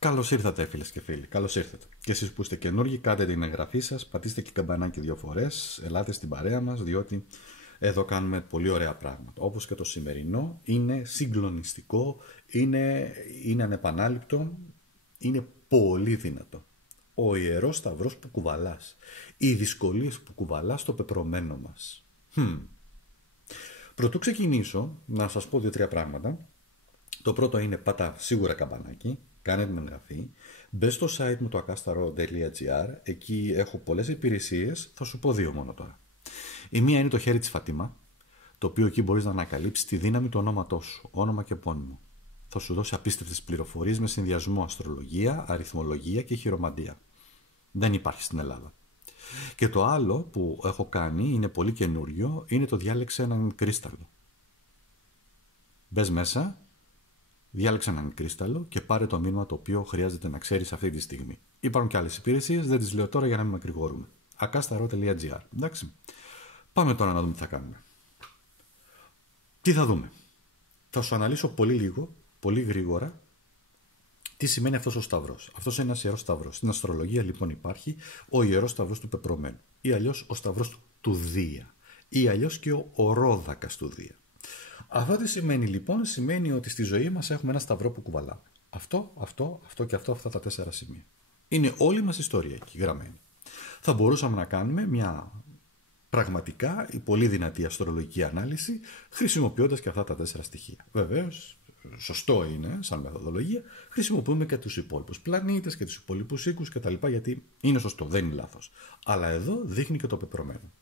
Καλώς ήρθατε φίλες και φίλοι, καλώς ήρθατε. Και εσείς που είστε καινούργοι, κάντε την εγγραφή σας, πατήστε και καμπανάκι 2 φορές, ελάτε στην παρέα μας, διότι εδώ κάνουμε πολύ ωραία πράγματα. Όπως και το σημερινό, είναι συγκλονιστικό, είναι ανεπανάληπτο, είναι πολύ δυνατό. Ο Ιερός Σταυρός που κουβαλάς, οι δυσκολίες που κουβαλάς στο πεπρωμένο μας. Πρωτού ξεκινήσω, να σας πω 2-3 πράγματα. Το πρώτο είναι πάτα σίγουρα καμπανάκι, κάνε την εγγραφή, μπες στο site μου το akastaro.gr, εκεί έχω πολλές υπηρεσίες, θα σου πω 2 μόνο τώρα. Η μία είναι το χέρι της Φατίμα, το οποίο εκεί μπορείς να ανακαλύψεις τη δύναμη του ονόματός σου, όνομα και επώνυμο. Θα σου δώσει απίστευτες πληροφορίες με συνδυασμό αστρολογία, αριθμολογία και χειρομαντία. Δεν υπάρχει στην Ελλάδα. Και το άλλο που έχω κάνει, είναι πολύ καινούριο, είναι το διάλεξε έναν κρίσταλο. Μπες μέσα, διάλεξε έναν κρίσταλο και πάρε το μήνυμα το οποίο χρειάζεται να ξέρεις αυτή τη στιγμή. Υπάρχουν και άλλες υπηρεσίες, δεν τις λέω τώρα για να μην μακρηγορούμε. akastaro.gr. Εντάξει. Πάμε τώρα να δούμε τι θα κάνουμε. Τι θα δούμε. Θα σου αναλύσω πολύ λίγο, πολύ γρήγορα, τι σημαίνει αυτός ο σταυρός. Αυτός είναι ένας ιερός σταυρός. Στην αστρολογία λοιπόν υπάρχει ο ιερός σταυρός του πεπρωμένου, ή αλλιώς ο σταυρός του Δία, ή αλλιώς και ο ορόδακας του Δία. Αυτό τι σημαίνει λοιπόν? Σημαίνει ότι στη ζωή μας έχουμε ένα σταυρό που κουβαλάμε. Αυτό και αυτό, αυτά τα 4 σημεία. Είναι όλη μας ιστορία εκεί γραμμένη. Θα μπορούσαμε να κάνουμε μια πραγματικά πολύ δυνατή αστρολογική ανάλυση χρησιμοποιώντας και αυτά τα 4 στοιχεία. Βεβαίως, σωστό είναι σαν μεθοδολογία, χρησιμοποιούμε και τους υπόλοιπους πλανήτες και τους υπόλοιπους οίκους κτλ. Γιατί είναι σωστό, δεν είναι λάθος. Αλλά εδώ δείχνει και το πεπρωμένο.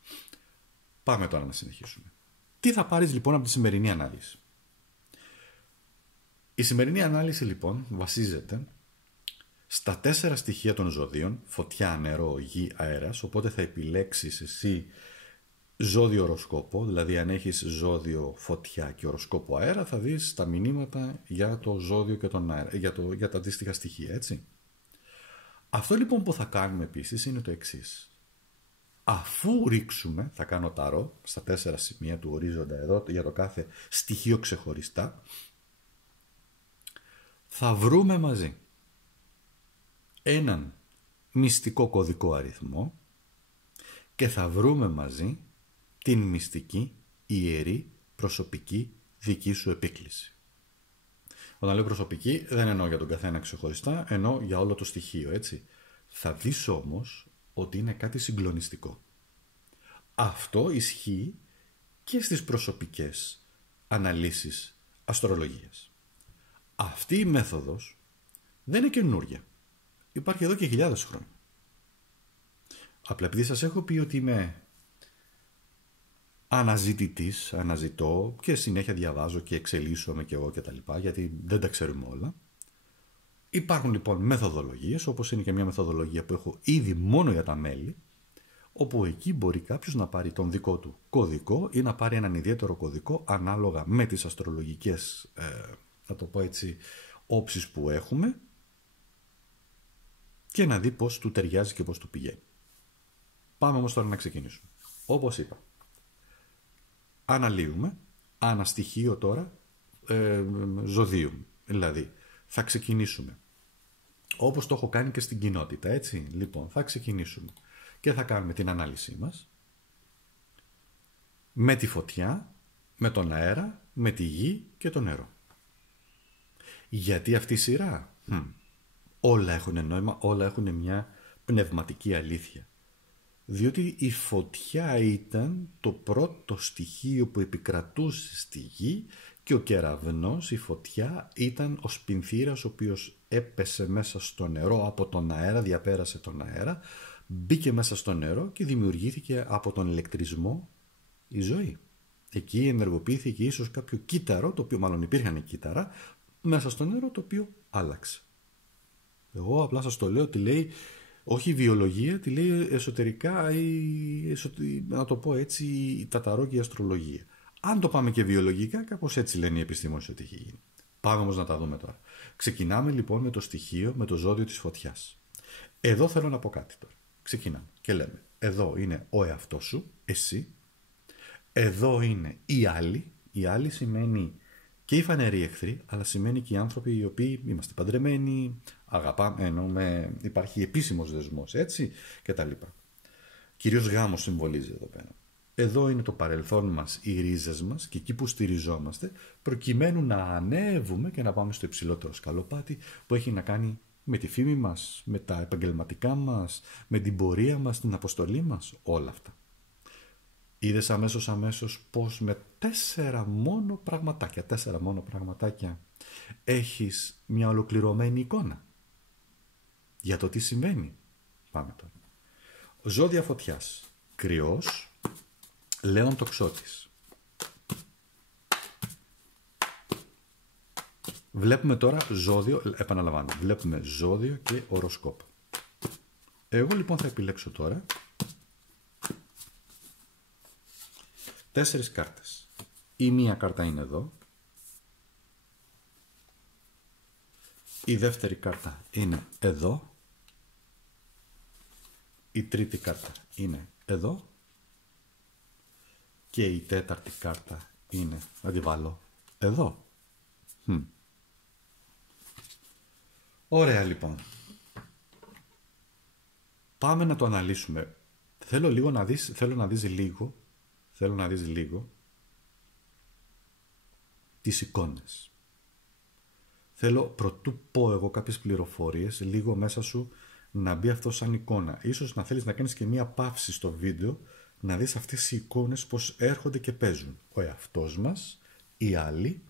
Πάμε τώρα να συνεχίσουμε. Τι θα πάρεις λοιπόν από τη σημερινή ανάλυση? Η σημερινή ανάλυση λοιπόν βασίζεται στα 4 στοιχεία των ζωδίων, φωτιά, νερό, γη, αέρας, οπότε θα επιλέξεις εσύ ζώδιο οροσκόπο, δηλαδή αν έχεις ζώδιο φωτιά και οροσκόπο αέρα θα δεις τα μηνύματα για το ζώδιο και τον αέρα, για τα αντίστοιχα στοιχεία, έτσι. Αυτό λοιπόν που θα κάνουμε επίσης είναι το εξής. Αφού ρίξουμε, θα κάνω ταρό στα 4 σημεία του ορίζοντα εδώ για το κάθε στοιχείο ξεχωριστά, θα βρούμε μαζί έναν μυστικό κωδικό αριθμό και θα βρούμε μαζί την μυστική, ιερή, προσωπική δική σου επίκληση. Όταν λέω προσωπική δεν εννοώ για τον καθένα ξεχωριστά, εννοώ για όλο το στοιχείο, έτσι. Θα δεις όμως ότι είναι κάτι συγκλονιστικό. Αυτό ισχύει και στις προσωπικές αναλύσεις αστρολογίας. Αυτή η μέθοδος δεν είναι καινούρια. Υπάρχει εδώ και χιλιάδες χρόνια. Απλά επειδή σας έχω πει ότι είμαι αναζητητής, αναζητώ και συνέχεια διαβάζω και εξελίσσομαι και εγώ και τα λοιπά, γιατί δεν τα ξέρουμε όλα. Υπάρχουν λοιπόν μεθοδολογίες, όπως είναι και μια μεθοδολογία που έχω ήδη μόνο για τα μέλη, όπου εκεί μπορεί κάποιος να πάρει τον δικό του κωδικό ή να πάρει έναν ιδιαίτερο κωδικό ανάλογα με τις αστρολογικές, θα το πω έτσι, όψεις που έχουμε και να δει πώς του ταιριάζει και πώς του πηγαίνει. Πάμε όμως τώρα να ξεκινήσουμε. Όπως είπα, αναλύουμε αναστοιχείο τώρα ζωδίου. Δηλαδή, θα ξεκινήσουμε όπως το έχω κάνει και στην κοινότητα, έτσι. Λοιπόν, θα ξεκινήσουμε και θα κάνουμε την ανάλυση μας με τη φωτιά, με τον αέρα, με τη γη και το νερό. Γιατί αυτή η σειρά? Όλα έχουν νόημα, όλα έχουν μια πνευματική αλήθεια. Διότι η φωτιά ήταν το πρώτο στοιχείο που επικρατούσε στη γη και ο κεραυνός, η φωτιά, ήταν ο σπινθήρας ο οποίος έπεσε μέσα στο νερό από τον αέρα, διαπέρασε τον αέρα, μπήκε μέσα στο νερό και δημιουργήθηκε από τον ηλεκτρισμό η ζωή. Εκεί ενεργοποιήθηκε ίσως κάποιο κύτταρο, το οποίο μάλλον υπήρχαν κύτταρα, μέσα στο νερό το οποίο άλλαξε. Εγώ απλά σας το λέω ότι λέει, όχι η βιολογία, τη λέει εσωτερικά να το πω έτσι, τα ταρό και η αστρολογία. Αν το πάμε και βιολογικά, κάπως έτσι λένε οι επιστήμονες ότι έχει γίνει. Πάμε όμως να τα δούμε τώρα. Ξεκινάμε λοιπόν με το στοιχείο, με το ζώδιο της φωτιάς. Εδώ θέλω να πω κάτι τώρα. Ξεκινάμε και λέμε, εδώ είναι ο εαυτός σου, εσύ. Εδώ είναι η άλλη. Η άλλη σημαίνει Και οι φανεροί εχθροί, αλλά σημαίνει και οι άνθρωποι οι οποίοι είμαστε παντρεμένοι, αγαπάμε, εννοούμε, υπάρχει επίσημος δεσμός, έτσι, κτλ. Κυρίως γάμος συμβολίζει εδώ πέρα. Εδώ είναι το παρελθόν μας, οι ρίζες μας και εκεί που στηριζόμαστε, προκειμένου να ανέβουμε και να πάμε στο υψηλότερο σκαλοπάτι που έχει να κάνει με τη φήμη μας, με τα επαγγελματικά μας, με την πορεία μας, την αποστολή μας, όλα αυτά. Είδες αμέσως πως με 4 μόνο πραγματάκια έχεις μια ολοκληρωμένη εικόνα για το τι συμβαίνει. Πάμε τώρα. Ζώδια φωτιάς. Κρυός, Λέων τοξότης. Βλέπουμε τώρα ζώδιο, επαναλαμβάνω, βλέπουμε ζώδιο και οροσκόπο. Εγώ λοιπόν θα επιλέξω τώρα 4 κάρτες. Η μία κάρτα είναι εδώ. Η δεύτερη κάρτα είναι εδώ. Η τρίτη κάρτα είναι εδώ. Και η τέταρτη κάρτα είναι, να τη βάλω εδώ. Ωραία λοιπόν. Πάμε να το αναλύσουμε. Θέλω να δεις λίγο τις εικόνες. Θέλω, προτού πω εγώ κάποιες πληροφορίες, λίγο μέσα σου να μπει αυτό σαν εικόνα. Ίσως να θέλεις να κάνεις και μία παύση στο βίντεο, να δεις αυτές οι εικόνες πως έρχονται και παίζουν. Ο εαυτός μας, οι άλλοι,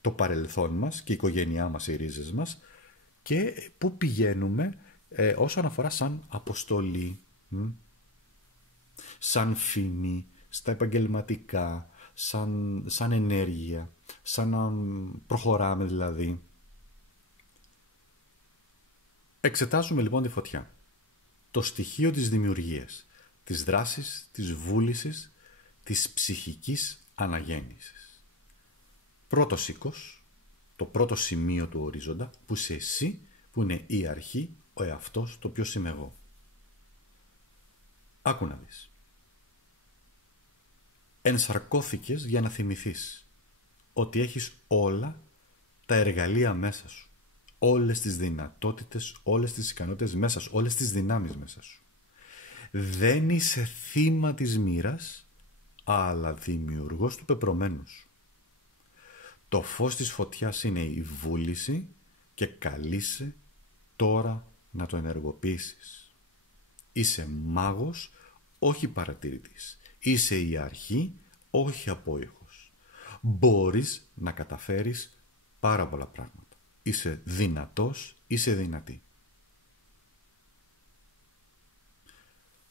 το παρελθόν μας και η οικογένειά μας, οι ρίζες μας και πού πηγαίνουμε όσον αφορά σαν αποστολή, σαν φήμη, στα επαγγελματικά, σαν ενέργεια, σαν να προχωράμε δηλαδή. Εξετάζουμε λοιπόν τη φωτιά. Το στοιχείο της δημιουργίας, της δράσης, της βούλησης, της ψυχικής αναγέννησης. Πρώτος οίκος, το πρώτο σημείο του ορίζοντα, που είσαι εσύ, που είναι η αρχή, ο εαυτός, το ποιος είμαι εγώ. Άκου να δεις. Ενσαρκώθηκες για να θυμηθείς ότι έχεις όλα τα εργαλεία μέσα σου. Όλες τις δυνατότητες, όλες τις ικανότητες μέσα σου, όλες τις δυνάμεις μέσα σου. Δεν είσαι θύμα της μοίρας, αλλά δημιουργός του πεπρωμένου σου. Το φως της φωτιάς είναι η βούληση και καλείσαι τώρα να το ενεργοποιήσεις. Είσαι μάγος, όχι παρατηρητής. Είσαι η αρχή, όχι απόϊχος. Μπορείς να καταφέρεις πάρα πολλά πράγματα. Είσαι δυνατός, είσαι δυνατή.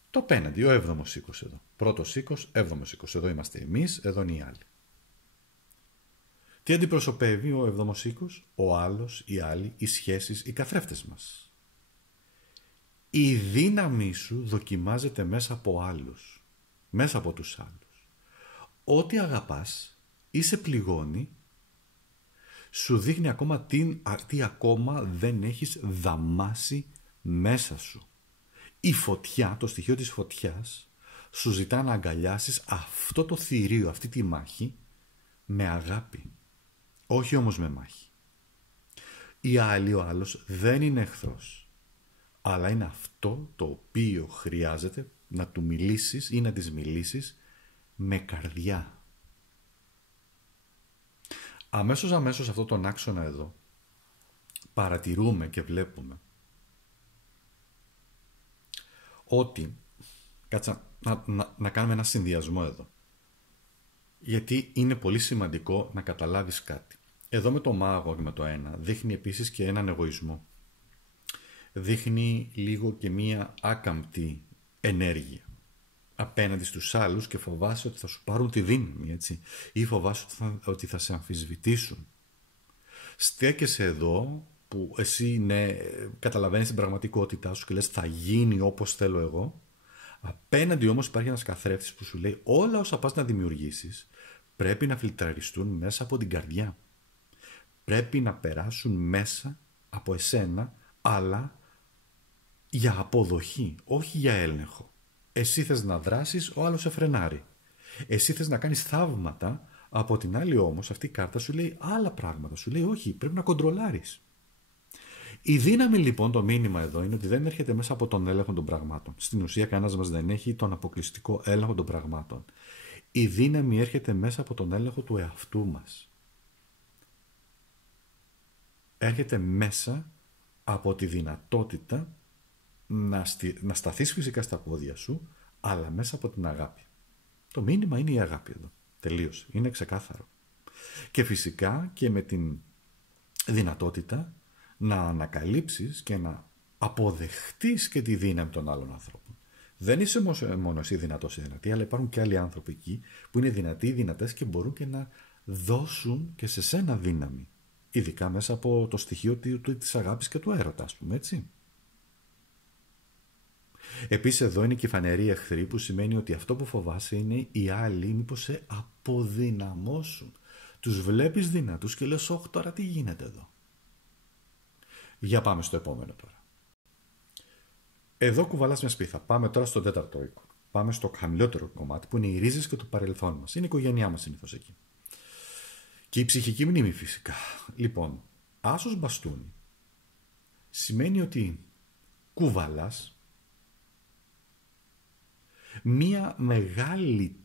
Το απέναντι, ο 7ος οίκος εδώ. Πρώτος οίκος, 7ος οίκος. Εδώ είμαστε εμείς, εδώ είναι οι άλλοι. Τι αντιπροσωπεύει ο 7ος οίκος? Ο άλλος, οι άλλοι, οι σχέσεις, οι καθρέφτες μας. Η δύναμη σου δοκιμάζεται μέσα από άλλους. Μέσα από τους άλλους. Ό,τι αγαπάς ή σε πληγώνει, σου δείχνει ακόμα τι ακόμα δεν έχεις δαμάσει μέσα σου. Η φωτιά, το στοιχείο της φωτιάς, σου ζητά να αγκαλιάσεις αυτό το θηρίο, αυτή τη μάχη, με αγάπη. Όχι όμως με μάχη. Η άλλη, ο άλλος, δεν είναι εχθρός. Αλλά είναι αυτό το οποίο χρειάζεται να του μιλήσεις ή να της μιλήσεις με καρδιά. Αμέσως αυτό τον άξονα εδώ παρατηρούμε και βλέπουμε ότι, κάτσα να κάνουμε ένα συνδυασμό εδώ, γιατί είναι πολύ σημαντικό να καταλάβεις κάτι. Εδώ με το μάγο και με το ένα δείχνει επίσης και έναν εγωισμό. Δείχνει λίγο και μία άκαμπτη ενέργεια απέναντι στους άλλους και φοβάσαι ότι θα σου πάρουν τη δύναμη, έτσι, ή φοβάσαι ότι θα σε αμφισβητήσουν. Στέκεσαι εδώ που εσύ καταλαβαίνεις την πραγματικότητά σου και λες θα γίνει όπως θέλω εγώ. Απέναντι όμως υπάρχει ένας καθρέφτης που σου λέει όλα όσα πας να δημιουργήσεις πρέπει να φιλτραριστούν μέσα από την καρδιά. Πρέπει να περάσουν μέσα από εσένα, αλλά για αποδοχή, όχι για έλεγχο. Εσύ θες να δράσεις, ο άλλος σε φρενάρει. Εσύ θες να κάνεις θαύματα, Από την άλλη όμως αυτή η κάρτα σου λέει άλλα πράγματα. Σου λέει όχι, πρέπει να κοντρολάρεις. Η δύναμη λοιπόν, το μήνυμα εδώ είναι ότι δεν έρχεται μέσα από τον έλεγχο των πραγμάτων. Στην ουσία κανένας μας δεν έχει τον αποκλειστικό έλεγχο των πραγμάτων. Η δύναμη έρχεται μέσα από τον έλεγχο του εαυτού μας. Έρχεται μέσα από τη δυνατότητα να σταθείς φυσικά στα πόδια σου, αλλά μέσα από την αγάπη. Το μήνυμα είναι η αγάπη εδώ. Τελείωσε. Είναι ξεκάθαρο. Και φυσικά και με την δυνατότητα να ανακαλύψεις και να αποδεχτείς και τη δύναμη των άλλων ανθρώπων. Δεν είσαι μόνο εσύ δυνατός ή δυνατή, αλλά υπάρχουν και άλλοι άνθρωποι εκεί που είναι δυνατοί ή δυνατές και μπορούν και να δώσουν και σε σένα δύναμη. Ειδικά μέσα από το στοιχείο της αγάπης και του έρωτα, ας πούμε, έτσι. Επίσης εδώ είναι και οι φανεροί εχθροί, που σημαίνει ότι αυτό που φοβάσαι είναι οι άλλοι μήπως σε αποδυναμώσουν. Τους βλέπεις δυνατούς και λες όχι τώρα τι γίνεται εδώ. Για πάμε στο επόμενο τώρα. Εδώ κουβαλάς μια σπίθα. Πάμε τώρα στο τέταρτο οίκο. Πάμε στο χαμηλότερο κομμάτι που είναι οι ρίζες και το παρελθόν μας. Είναι η οικογένειά μας συνήθως εκεί. Και η ψυχική μνήμη φυσικά. Λοιπόν, άσος μπαστούνι σημαίνει ότι κουβαλάς μία μεγάλη,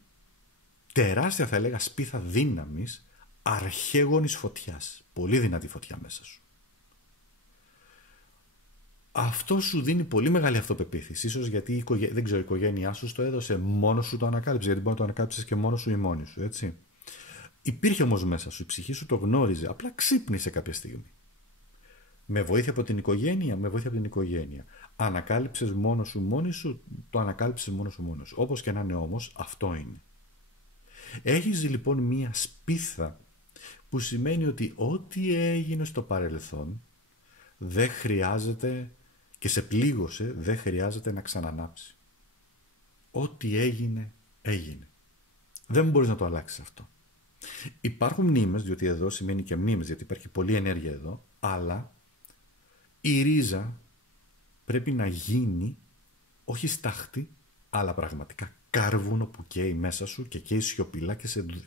τεράστια θα έλεγα σπίθα δύναμης αρχαίγονης φωτιάς. Πολύ δυνατή φωτιά μέσα σου. Αυτό σου δίνει πολύ μεγάλη αυτοπεποίθηση. Ίσως γιατί δεν ξέρω, η οικογένειά σου το έδωσε, μόνο σου το ανακάλυψε. Γιατί μπορεί να το ανακάλυψες και μόνο σου ή μόνη σου, έτσι. Υπήρχε όμως μέσα σου, η ψυχή σου το γνώριζε. Απλά ξύπνησε κάποια στιγμή. Με βοήθεια από την οικογένεια, με βοήθεια από την οικογένεια. Ανακάλυψες μόνο σου, μόνη σου, το ανακάλυψες μόνο σου, μόνος σου. Όπως και να είναι όμως, αυτό είναι. Έχεις λοιπόν μία σπίθα που σημαίνει ότι ό,τι έγινε στο παρελθόν δεν χρειάζεται και σε πλήγωσε, δεν χρειάζεται να ξανανάψει. Ό,τι έγινε, έγινε. Δεν μπορείς να το αλλάξεις αυτό. Υπάρχουν μνήμες, διότι εδώ σημαίνει και μνήμες, γιατί υπάρχει πολλή ενέργεια εδώ, αλλά η ρίζα πρέπει να γίνει όχι στάχτη, αλλά πραγματικά κάρβουνο που καίει μέσα σου και καίει σιωπηλά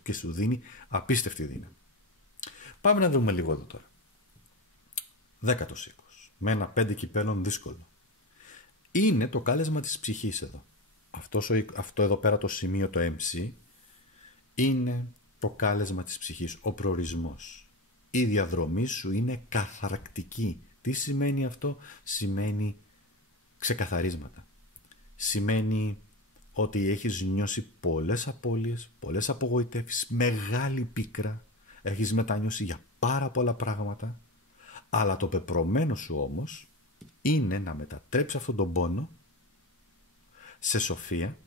και σου δίνει απίστευτη δύναμη. Πάμε να δούμε λίγο εδώ τώρα. 10ος οίκος, με ένα 5 κυπέλων δύσκολο. Είναι το κάλεσμα της ψυχής εδώ. Αυτό εδώ πέρα το σημείο, το MC, είναι το κάλεσμα της ψυχής, ο προορισμός. Η διαδρομή σου είναι καθαρακτική. Τι σημαίνει αυτό? Σημαίνει ξεκαθαρίσματα. Σημαίνει ότι έχεις νιώσει πολλές απώλειες, πολλές απογοητεύσεις, μεγάλη πίκρα, έχεις μετανιώσει για πάρα πολλά πράγματα, αλλά το πεπρωμένο σου όμως είναι να μετατρέψει αυτόν τον πόνο σε σοφία,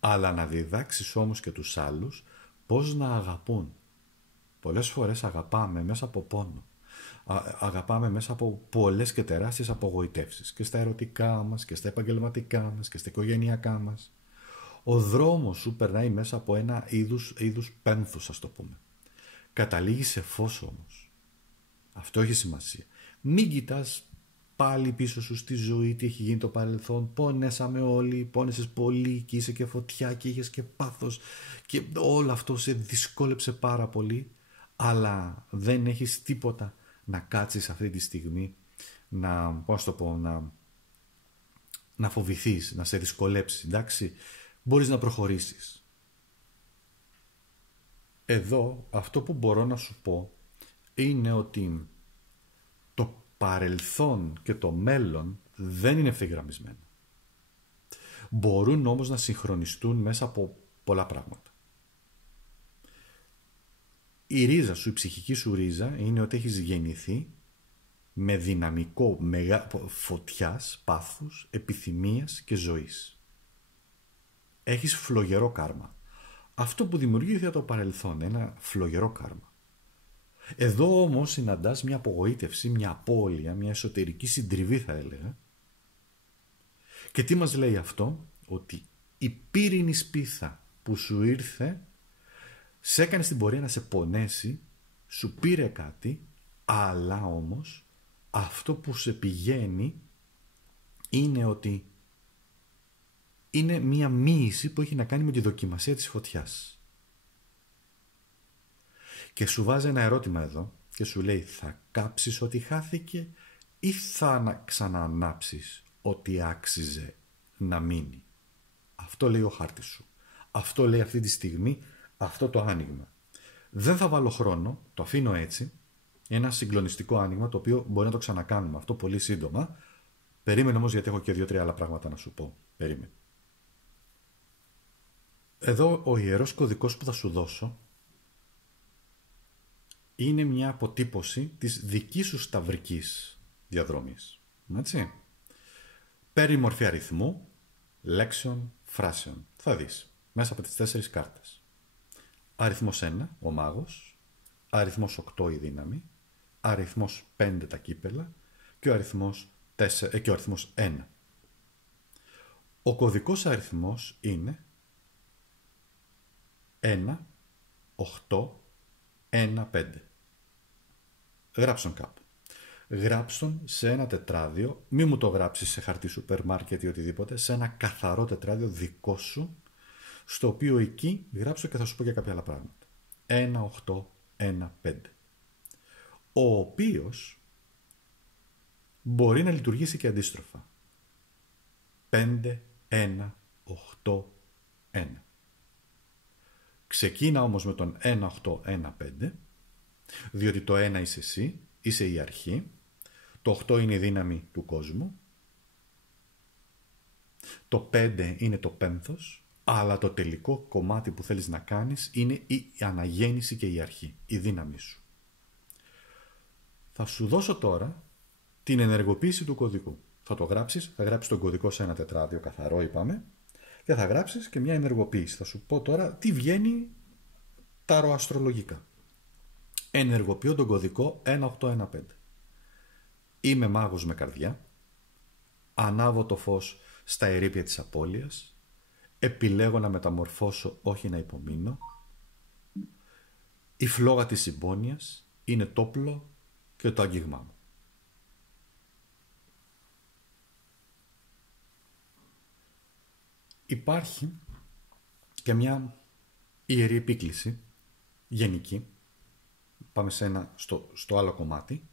αλλά να διδάξεις όμως και τους άλλους πώς να αγαπούν. Πολλές φορές αγαπάμε μέσα από πόνο. Αγαπάμε μέσα από πολλές και τεράστιες απογοητεύσεις και στα ερωτικά μας και στα επαγγελματικά μας και στα οικογενειακά μας. Ο δρόμος σου περνάει μέσα από ένα είδους πένθους, ας το πούμε. Καταλήγει σε φως όμως. Αυτό έχει σημασία. Μην κοιτάς πάλι πίσω σου στη ζωή τι έχει γίνει το παρελθόν. Πόνεσαμε όλοι, πόνεσες πολύ και είσαι και φωτιά και είχες και πάθος και όλο αυτό σε δυσκόλεψε πάρα πολύ, αλλά δεν έχεις τίποτα να κάτσεις αυτή τη στιγμή να φοβηθείς, να σε δυσκολέψει, εντάξει. Μπορείς να προχωρήσεις. Εδώ αυτό που μπορώ να σου πω είναι ότι το παρελθόν και το μέλλον δεν είναι ευθυγραμμισμένα. Μπορούν όμως να συγχρονιστούν μέσα από πολλά πράγματα. Η ρίζα σου, η ψυχική σου ρίζα είναι ότι έχεις γεννηθεί με δυναμικό φωτιάς, πάθους, επιθυμίας και ζωής. Έχεις φλογερό κάρμα. Αυτό που δημιουργήθηκε από το παρελθόν, ένα φλογερό κάρμα. Εδώ όμως συναντάς μια απογοήτευση, μια απώλεια, μια εσωτερική συντριβή θα έλεγα. Και τι μας λέει αυτό? Ότι η πύρινη σπίθα που σου ήρθε σε έκανε στην πορεία να σε πονέσει, σου πήρε κάτι, αλλά όμως αυτό που σε πηγαίνει είναι ότι είναι μία μοίηση που έχει να κάνει με τη δοκιμασία της φωτιάς. Και σου βάζει ένα ερώτημα εδώ και σου λέει θα κάψεις ότι χάθηκε ή θα ξαναανάψεις ότι άξιζε να μείνει. Αυτό λέει ο χάρτης σου. Αυτό λέει αυτή τη στιγμή αυτό το άνοιγμα. Δεν θα βάλω χρόνο, το αφήνω έτσι. Ένα συγκλονιστικό άνοιγμα το οποίο μπορεί να το ξανακάνουμε αυτό πολύ σύντομα. Περίμενε όμως γιατί έχω και 2-3 άλλα πράγματα να σου πω. Περίμενε. Εδώ ο ιερός κωδικός που θα σου δώσω είναι μια αποτύπωση της δικής σου σταυρικής διαδρομής. Έτσι. Παίρνει μορφή αριθμού, λέξεων, φράσεων. Θα δεις μέσα από τις 4 κάρτες. Αριθμός 1, ο μάγος. Αριθμός 8, η δύναμη. Αριθμός 5, τα κύπελα. Και ο αριθμός 1. Ο κωδικός αριθμός είναι 1, 8, 1, 5. Γράψον κάπου. Γράψον σε ένα τετράδιο, μη μου το γράψεις σε χαρτί σούπερ μάρκετ ή οτιδήποτε, σε ένα καθαρό τετράδιο δικό σου, στο οποίο εκεί γράψω και θα σου πω για κάποια άλλα πράγματα. 1, 8, 1, 5. Ο οποίος μπορεί να λειτουργήσει και αντίστροφα. 5, 1, 8, 1. Ξεκίνα όμως με τον 1, 8, 1, 5, διότι το 1 είσαι εσύ, είσαι η αρχή, το 8 είναι η δύναμη του κόσμου, το 5 είναι το πένθος, αλλά το τελικό κομμάτι που θέλεις να κάνεις είναι η αναγέννηση και η αρχή, η δύναμη σου. Θα σου δώσω τώρα την ενεργοποίηση του κωδικού. Θα το γράψεις, θα γράψεις τον κωδικό σε ένα τετράδιο καθαρό είπαμε και θα γράψεις και μια ενεργοποίηση. Θα σου πω τώρα τι βγαίνει ταροαστρολογικά. Ενεργοποιώ τον κωδικό 1815. Είμαι μάγος με καρδιά. Ανάβω το φως στα ερείπια της απώλειας. Επιλέγω να μεταμορφώσω, όχι να υπομείνω. Η φλόγα της συμπόνιας είναι το όπλο και το άγγιγμά μου. Υπάρχει και μια ιερή επίκληση γενική. Πάμε στο άλλο κομμάτι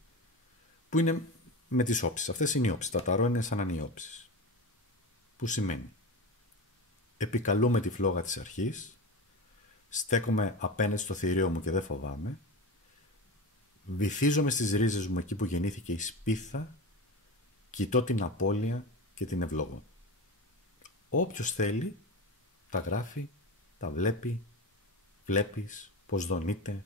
που είναι με τις όψεις. Αυτές είναι οι όψεις. Τα ταρό είναι σαν να είναι οι όψεις. Που σημαίνει επικαλούμε τη φλόγα της αρχής, στέκομαι απέναντι στο θηρίο μου και δεν φοβάμαι, βυθίζομαι στις ρίζες μου εκεί που γεννήθηκε η σπίθα, κοιτώ την απώλεια και την ευλογώ. Όποιος θέλει τα γράφει, τα βλέπει, βλέπεις πως δονείται,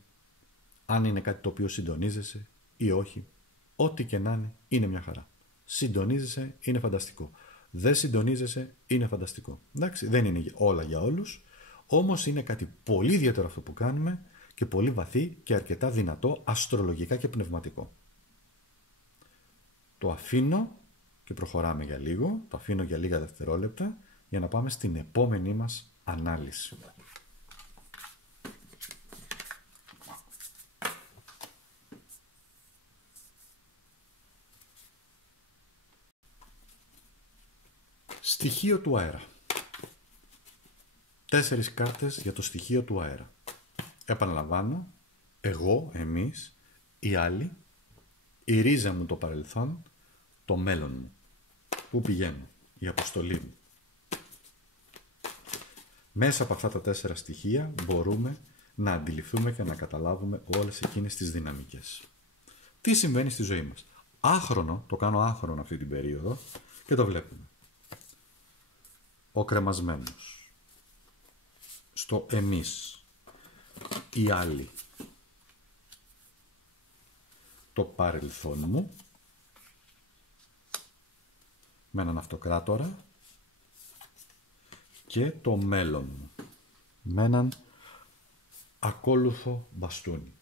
αν είναι κάτι το οποίο συντονίζεσαι ή όχι, ό,τι και να είναι μια χαρά. Συντονίζεσαι, είναι φανταστικό. Δεν συντονίζεσαι, είναι φανταστικό. Εντάξει, δεν είναι όλα για όλους, όμως είναι κάτι πολύ ιδιαίτερο αυτό που κάνουμε και πολύ βαθύ και αρκετά δυνατό αστρολογικά και πνευματικό. Το αφήνω και προχωράμε για λίγο, το αφήνω για λίγα δευτερόλεπτα για να πάμε στην επόμενη μας ανάλυση. Στοιχείο του αέρα. 4 κάρτες για το στοιχείο του αέρα. Επαναλαμβάνω, εγώ, εμείς, οι άλλοι, η ρίζα μου το παρελθόν, το μέλλον μου. Πού πηγαίνω, η αποστολή μου. Μέσα από αυτά τα 4 στοιχεία μπορούμε να αντιληφθούμε και να καταλάβουμε όλες εκείνες τις δυναμικές. Τι συμβαίνει στη ζωή μας. Άχρονο, το κάνω άχρονο αυτή την περίοδο και το βλέπουμε. Ο κρεμασμένος. Στο εμείς. Οι άλλοι. Το παρελθόν μου. Με έναν αυτοκράτορα. Και το μέλλον μου. Με έναν ακόλουθο μπαστούνι.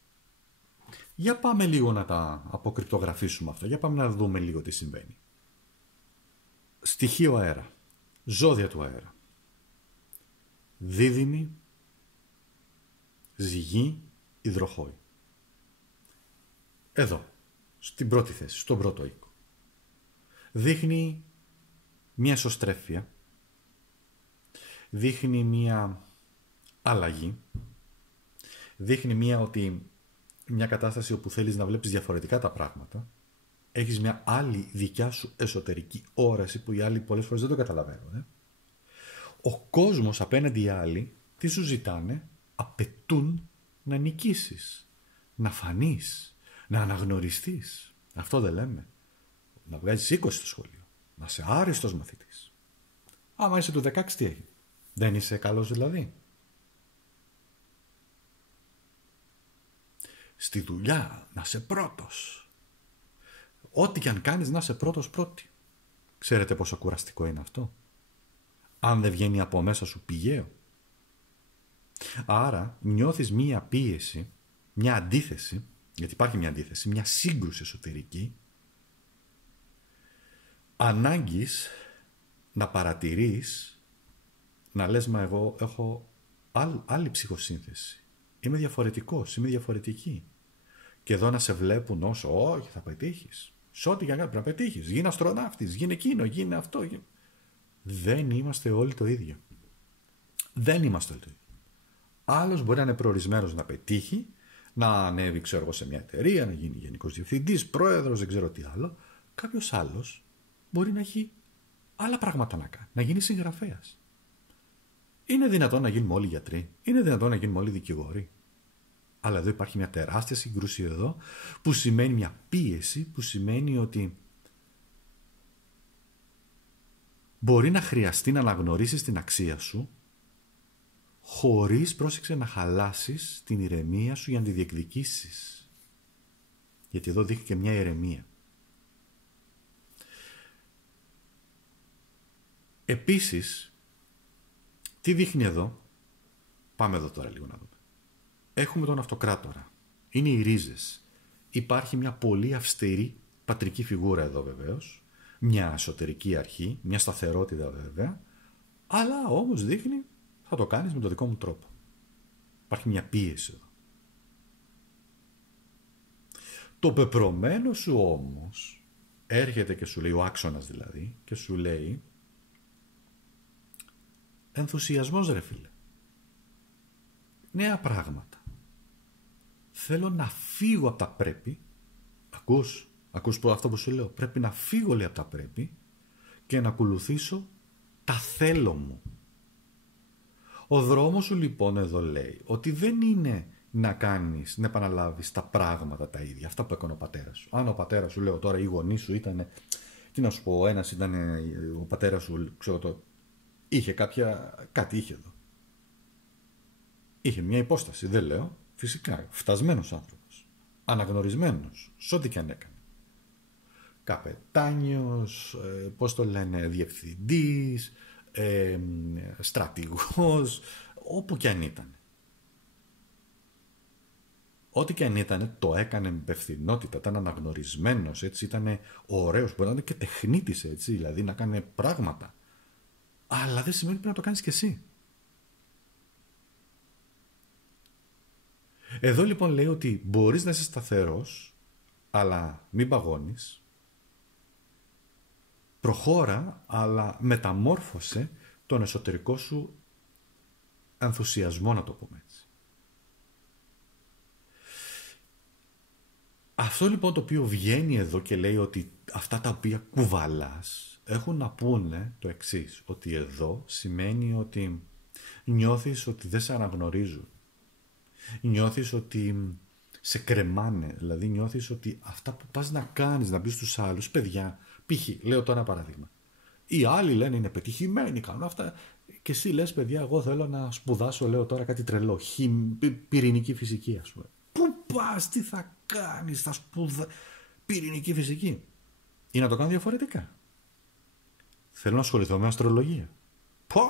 Για πάμε λίγο να τα αποκρυπτογραφήσουμε αυτά. Για πάμε να δούμε λίγο τι συμβαίνει. Στοιχείο αέρα. Ζώδια του αέρα. Δίδυμη, Ζυγή, Υδροχόη. Εδώ, στην πρώτη θέση, στον πρώτο οίκο. Δείχνει μια ισοστρέφεια. Δείχνει μια αλλαγή. Δείχνει μια ότι μια κατάσταση όπου θέλεις να βλέπεις διαφορετικά τα πράγματα, έχεις μια άλλη δικιά σου εσωτερική όραση που οι άλλοι πολλές φορές δεν το καταλαβαίνουν. Ο κόσμος απέναντι οι άλλοι τι σου ζητάνε? Απαιτούν να νικήσεις, να φανείς, να αναγνωριστείς. Αυτό δεν λέμε? Να βγάζεις 20 στο σχολείο, να είσαι άριστος μαθητής. Άμα είσαι του 16 τι έχει? Δεν είσαι καλός δηλαδή? Στη δουλειά να είσαι πρώτος. Ό,τι και αν κάνεις να είσαι πρώτος πρώτη. Ξέρετε πόσο κουραστικό είναι αυτό? Αν δεν βγαίνει από μέσα σου πηγαίο. Άρα νιώθεις μία πίεση, μια αντίθεση, γιατί υπάρχει μια αντίθεση, μια σύγκρουση εσωτερική, ανάγκης να παρατηρείς, να λες μα εγώ έχω άλλη ψυχοσύνθεση. Είμαι διαφορετικός, είμαι διαφορετική. Και εδώ να σε βλέπουν όσο, όχι θα πετύχεις. Σε ό,τι και αν πρέπει να πετύχεις. Γίνε αστροναύτης, γίνε εκείνο, γίνε αυτό. Δεν είμαστε όλοι το ίδιο. Δεν είμαστε όλοι το ίδιο. Άλλος μπορεί να είναι προορισμένος να πετύχει, να ανέβει ξέρω εγώ σε μια εταιρεία, να γίνει γενικός διευθυντής, πρόεδρος, δεν ξέρω τι άλλο. Κάποιος άλλος μπορεί να έχει άλλα πράγματα να κάνει, να γίνει συγγραφέας. Είναι δυνατόν να γίνουμε όλοι γιατροί, είναι δυνατόν να γίνουμε όλοι δικηγόροι. Αλλά εδώ υπάρχει μια τεράστια σύγκρουση εδώ, που σημαίνει μια πίεση, που σημαίνει ότι μπορεί να χρειαστεί να αναγνωρίσεις την αξία σου, χωρίς, πρόσεξε, να χαλάσεις την ηρεμία σου για να τη διεκδικήσεις. Γιατί εδώ δείχνει και μια ηρεμία. Επίσης, τι δείχνει εδώ? Πάμε εδώ τώρα λίγο να δούμε. Έχουμε τον αυτοκράτορα. Είναι οι ρίζες. Υπάρχει μια πολύ αυστηρή πατρική φιγούρα εδώ βεβαίως. Μια εσωτερική αρχή, μια σταθερότητα βέβαια. Αλλά όμως δείχνει θα το κάνεις με τον δικό μου τρόπο. Υπάρχει μια πίεση εδώ. Το πεπρωμένο σου όμως έρχεται και σου λέει, ο άξονας δηλαδή, και σου λέει ενθουσιασμός ρε φίλε. Νέα πράγματα. Θέλω να φύγω από τα πρέπει. Ακούς αυτό που σου λέω? Πρέπει να φύγω λέει από τα πρέπει και να ακολουθήσω τα θέλω μου. Ο δρόμος σου λοιπόν εδώ λέει ότι δεν είναι να κάνεις, να επαναλάβεις τα πράγματα τα ίδια, αυτά που έκανε ο πατέρας σου. Αν ο πατέρας σου, λέω τώρα, οι γονείς σου ήταν, τι να σου πω, ένας ήταν ο πατέρας σου, ξέρω το, είχε κάτι είχε εδώ. Είχε μια υπόσταση, δεν λέω, φυσικά, φτασμένος άνθρωπος, αναγνωρισμένος, σ' ό,τι και αν έκανε. Καπετάνιος, πώς το λένε, διευθυντής, στρατηγός, όπου και αν ήταν. Ό,τι και αν ήταν, το έκανε με υπευθυνότητα, ήταν αναγνωρισμένος, έτσι, ήταν ωραίος, μπορεί να είναι και τεχνίτης, έτσι, δηλαδή να κάνει πράγματα. Αλλά δεν σημαίνει πρέπει να το κάνεις κι εσύ. Εδώ λοιπόν λέει ότι μπορείς να είσαι σταθερός, αλλά μην παγώνεις. Προχώρα, αλλά μεταμόρφωσε τον εσωτερικό σου ενθουσιασμό, να το πούμε έτσι. Αυτό λοιπόν το οποίο βγαίνει εδώ και λέει ότι αυτά τα οποία κουβαλάς έχουν να πούνε το εξής, ότι εδώ σημαίνει ότι νιώθεις ότι δεν σε αναγνωρίζουν. Νιώθεις ότι σε κρεμάνε, δηλαδή νιώθεις ότι αυτά που πας να κάνεις, να μπεις στους άλλους, παιδιά, π.χ. λέω τώρα ένα παράδειγμα. Οι άλλοι λένε είναι πετυχημένοι, κάνουν αυτά και εσύ λες παιδιά εγώ θέλω να σπουδάσω, λέω τώρα κάτι τρελό, πυρηνική φυσική ας πούμε. Πού πας, τι θα κάνεις, θα πυρηνική φυσική. Ή να το κάνω διαφορετικά. Θέλω να ασχοληθώ με αστρολογία. Πω,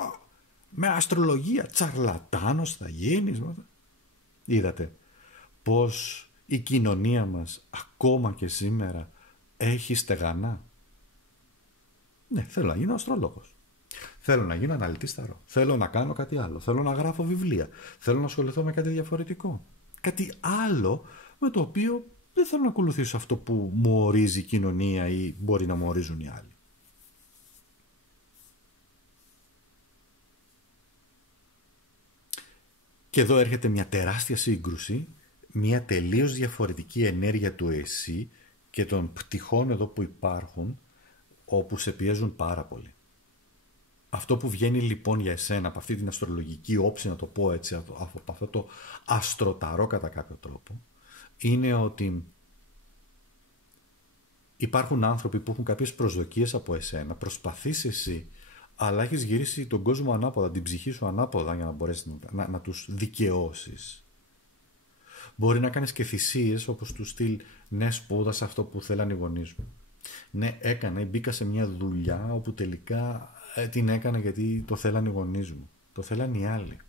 με αστρολογία, τσαρλατάνος θα γίνεις. Είδατε πως η κοινωνία μας ακόμα και σήμερα έχει στεγανά. Ναι, θέλω να γίνω αστρολόγος. Θέλω να γίνω αναλυτής ταρό. Θέλω να κάνω κάτι άλλο. Θέλω να γράφω βιβλία. Θέλω να ασχοληθώ με κάτι διαφορετικό. Κάτι άλλο με το οποίο δεν θέλω να ακολουθήσω αυτό που μου ορίζει η κοινωνία ή μπορεί να μου ορίζουν οι άλλοι. Και εδώ έρχεται μια τεράστια σύγκρουση μια τελείως διαφορετική ενέργεια του εσύ και των πτυχών εδώ που υπάρχουν, όπου σε πιέζουν πάρα πολύ. Αυτό που βγαίνει λοιπόν για εσένα από αυτή την αστρολογική όψη, να το πω έτσι, από αυτό το αστροταρό κατά κάποιο τρόπο, είναι ότι υπάρχουν άνθρωποι που έχουν κάποιες προσδοκίες από εσένα, προσπαθείς εσύ, αλλά έχεις γυρίσει τον κόσμο ανάποδα, την ψυχή σου ανάποδα για να μπορέσεις να τους δικαιώσεις. Μπορεί να κάνεις και θυσίες όπως του στυλ, ναι, σπούδασα αυτό που θέλανε οι γονείς μου. Ναι, έκανα ή μπήκα σε μια δουλειά όπου τελικά την έκανα γιατί το θέλανε οι γονείς μου. Το θέλανε οι άλλοι.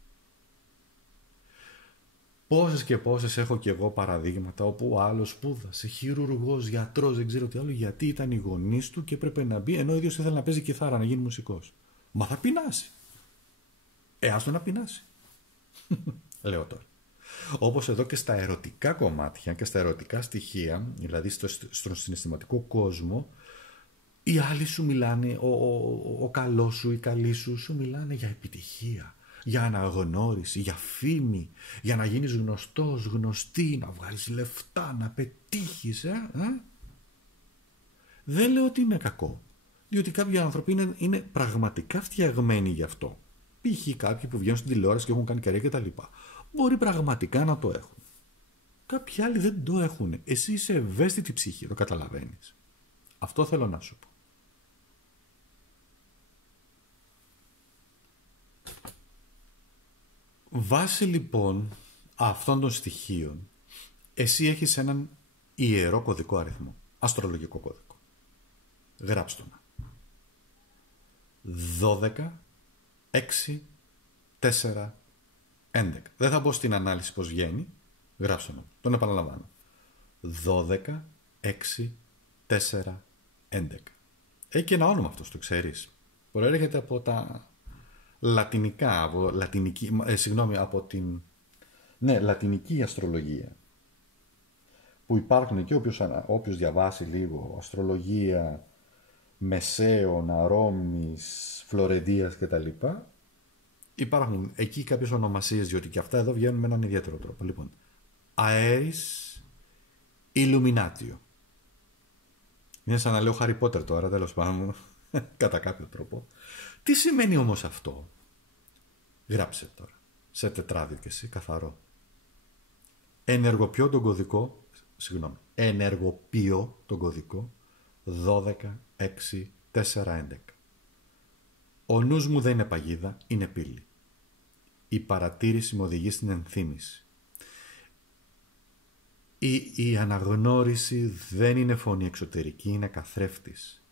Πόσες και πόσες έχω και εγώ παραδείγματα όπου ο άλλος σπούδασε, χειρουργός, γιατρός, δεν ξέρω τι άλλο, γιατί ήταν οι γονείς του και έπρεπε να μπει, ενώ ο ίδιος ήθελε να παίζει κιθάρα, να γίνει μουσικός. Μα θα πεινάσει. Άστο να πεινάσει. Λέω τώρα. Όπως εδώ και στα ερωτικά κομμάτια και στα ερωτικά στοιχεία, δηλαδή στον συναισθηματικό κόσμο, οι άλλοι σου μιλάνε, ο καλός σου, οι καλοί σου μιλάνε για επιτυχία, για αναγνώριση, για φήμη, για να γίνεις γνωστός, γνωστή, να βγάλεις λεφτά, να πετύχεις. Δεν λέω ότι είναι κακό, διότι κάποιοι άνθρωποι είναι πραγματικά φτιαγμένοι γι' αυτό. Π.χ. κάποιοι που βγαίνουν στην τηλεόραση και έχουν κάνει καριέρα κτλ. Μπορεί πραγματικά να το έχουν. Κάποιοι άλλοι δεν το έχουν. Εσύ είσαι ευαίσθητη ψυχή, το καταλαβαίνεις. Αυτό θέλω να σου πω. Βάσει λοιπόν αυτών των στοιχείων, εσύ έχεις έναν ιερό κωδικό αριθμό, αστρολογικό κωδικό. Γράψτε το. 12, 6, 4, 11. Δεν θα μπω στην ανάλυση πώς βγαίνει. Γράψτε το. Τον επαναλαμβάνω. 12, 6, 4, 11. Έχει και ένα όνομα αυτός, το ξέρεις. Προέρχεται από τα λατινικά, από την λατινική αστρολογία. Που υπάρχουν εκεί, όποιος διαβάσει λίγο αστρολογία Μεσαίων, Ρώμης, Φλωρεντίας κτλ. Υπάρχουν εκεί κάποιες ονομασίες, διότι και αυτά εδώ βγαίνουν με έναν ιδιαίτερο τρόπο. Λοιπόν, Aeris Illuminatio. Είναι σαν να λέω Harry Potter τώρα, τέλος πάντων, κατά κάποιο τρόπο. Τι σημαίνει όμως αυτό? Γράψε τώρα, σε τετράδιο και εσύ, καθαρό. Ενεργοποιώ τον κωδικό 12, 6, 4, 11. Ο νους μου δεν είναι παγίδα, είναι πύλη. Η παρατήρηση με οδηγεί στην ενθύμηση. Η αναγνώριση δεν είναι φωνή εξωτερική, είναι καθρέφτης.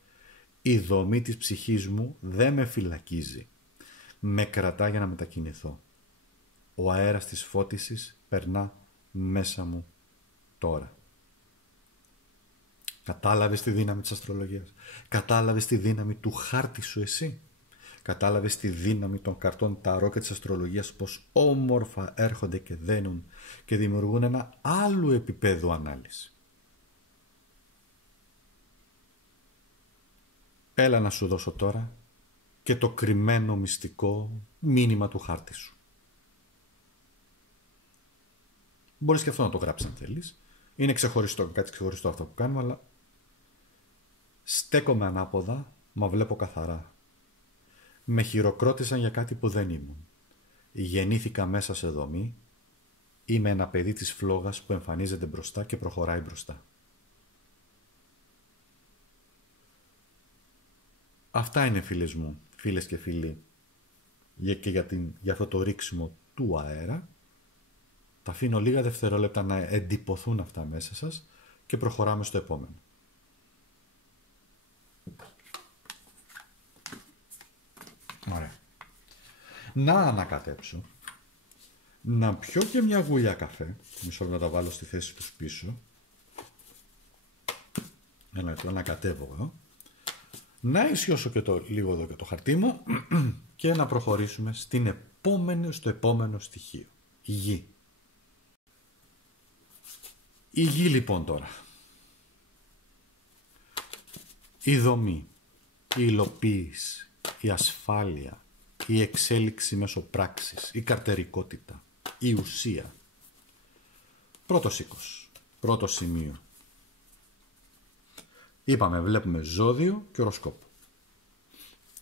Η δομή της ψυχής μου δεν με φυλακίζει. Με κρατά για να μετακινηθώ. Ο αέρας της φώτισης περνά μέσα μου τώρα. Κατάλαβες τη δύναμη της αστρολογίας? Κατάλαβες τη δύναμη του χάρτη σου εσύ? Κατάλαβες τη δύναμη των καρτών ταρό και της αστρολογίας, πως όμορφα έρχονται και δένουν και δημιουργούν ένα άλλο επίπεδο ανάλυση? Έλα να σου δώσω τώρα και το κρυμμένο μυστικό μήνυμα του χάρτη σου. Μπορείς και αυτό να το γράψεις αν θέλεις. Είναι ξεχωριστό, κάτι ξεχωριστό αυτό που κάνουμε, αλλά στέκομαι ανάποδα, μα βλέπω καθαρά. Με χειροκρότησαν για κάτι που δεν ήμουν. Γεννήθηκα μέσα σε δομή. Είμαι ένα παιδί της φλόγας που εμφανίζεται μπροστά και προχωράει μπροστά. Αυτά είναι, φίλες μου, φίλες και φίλοι, και για αυτό το ρίξιμο του αέρα. Τα αφήνω λίγα δευτερόλεπτα να εντυπωθούν αυτά μέσα σας και προχωράμε στο επόμενο. Ωραία. Να ανακατέψω, να πιω και μια γουλιά καφέ, μισό να τα βάλω στη θέση τους πίσω, ένα λεπτό, ανακατεύω εδώ, να ισιώσω και λίγο εδώ και το χαρτί μου και να προχωρήσουμε στο επόμενο στοιχείο. Γη. Η γη λοιπόν τώρα. Η δομή, η υλοποίηση, η ασφάλεια, η εξέλιξη μέσω πράξης, η καρτερικότητα, η ουσία. Πρώτος οίκος. Πρώτο σημείο. Είπαμε, βλέπουμε ζώδιο και οροσκόπο.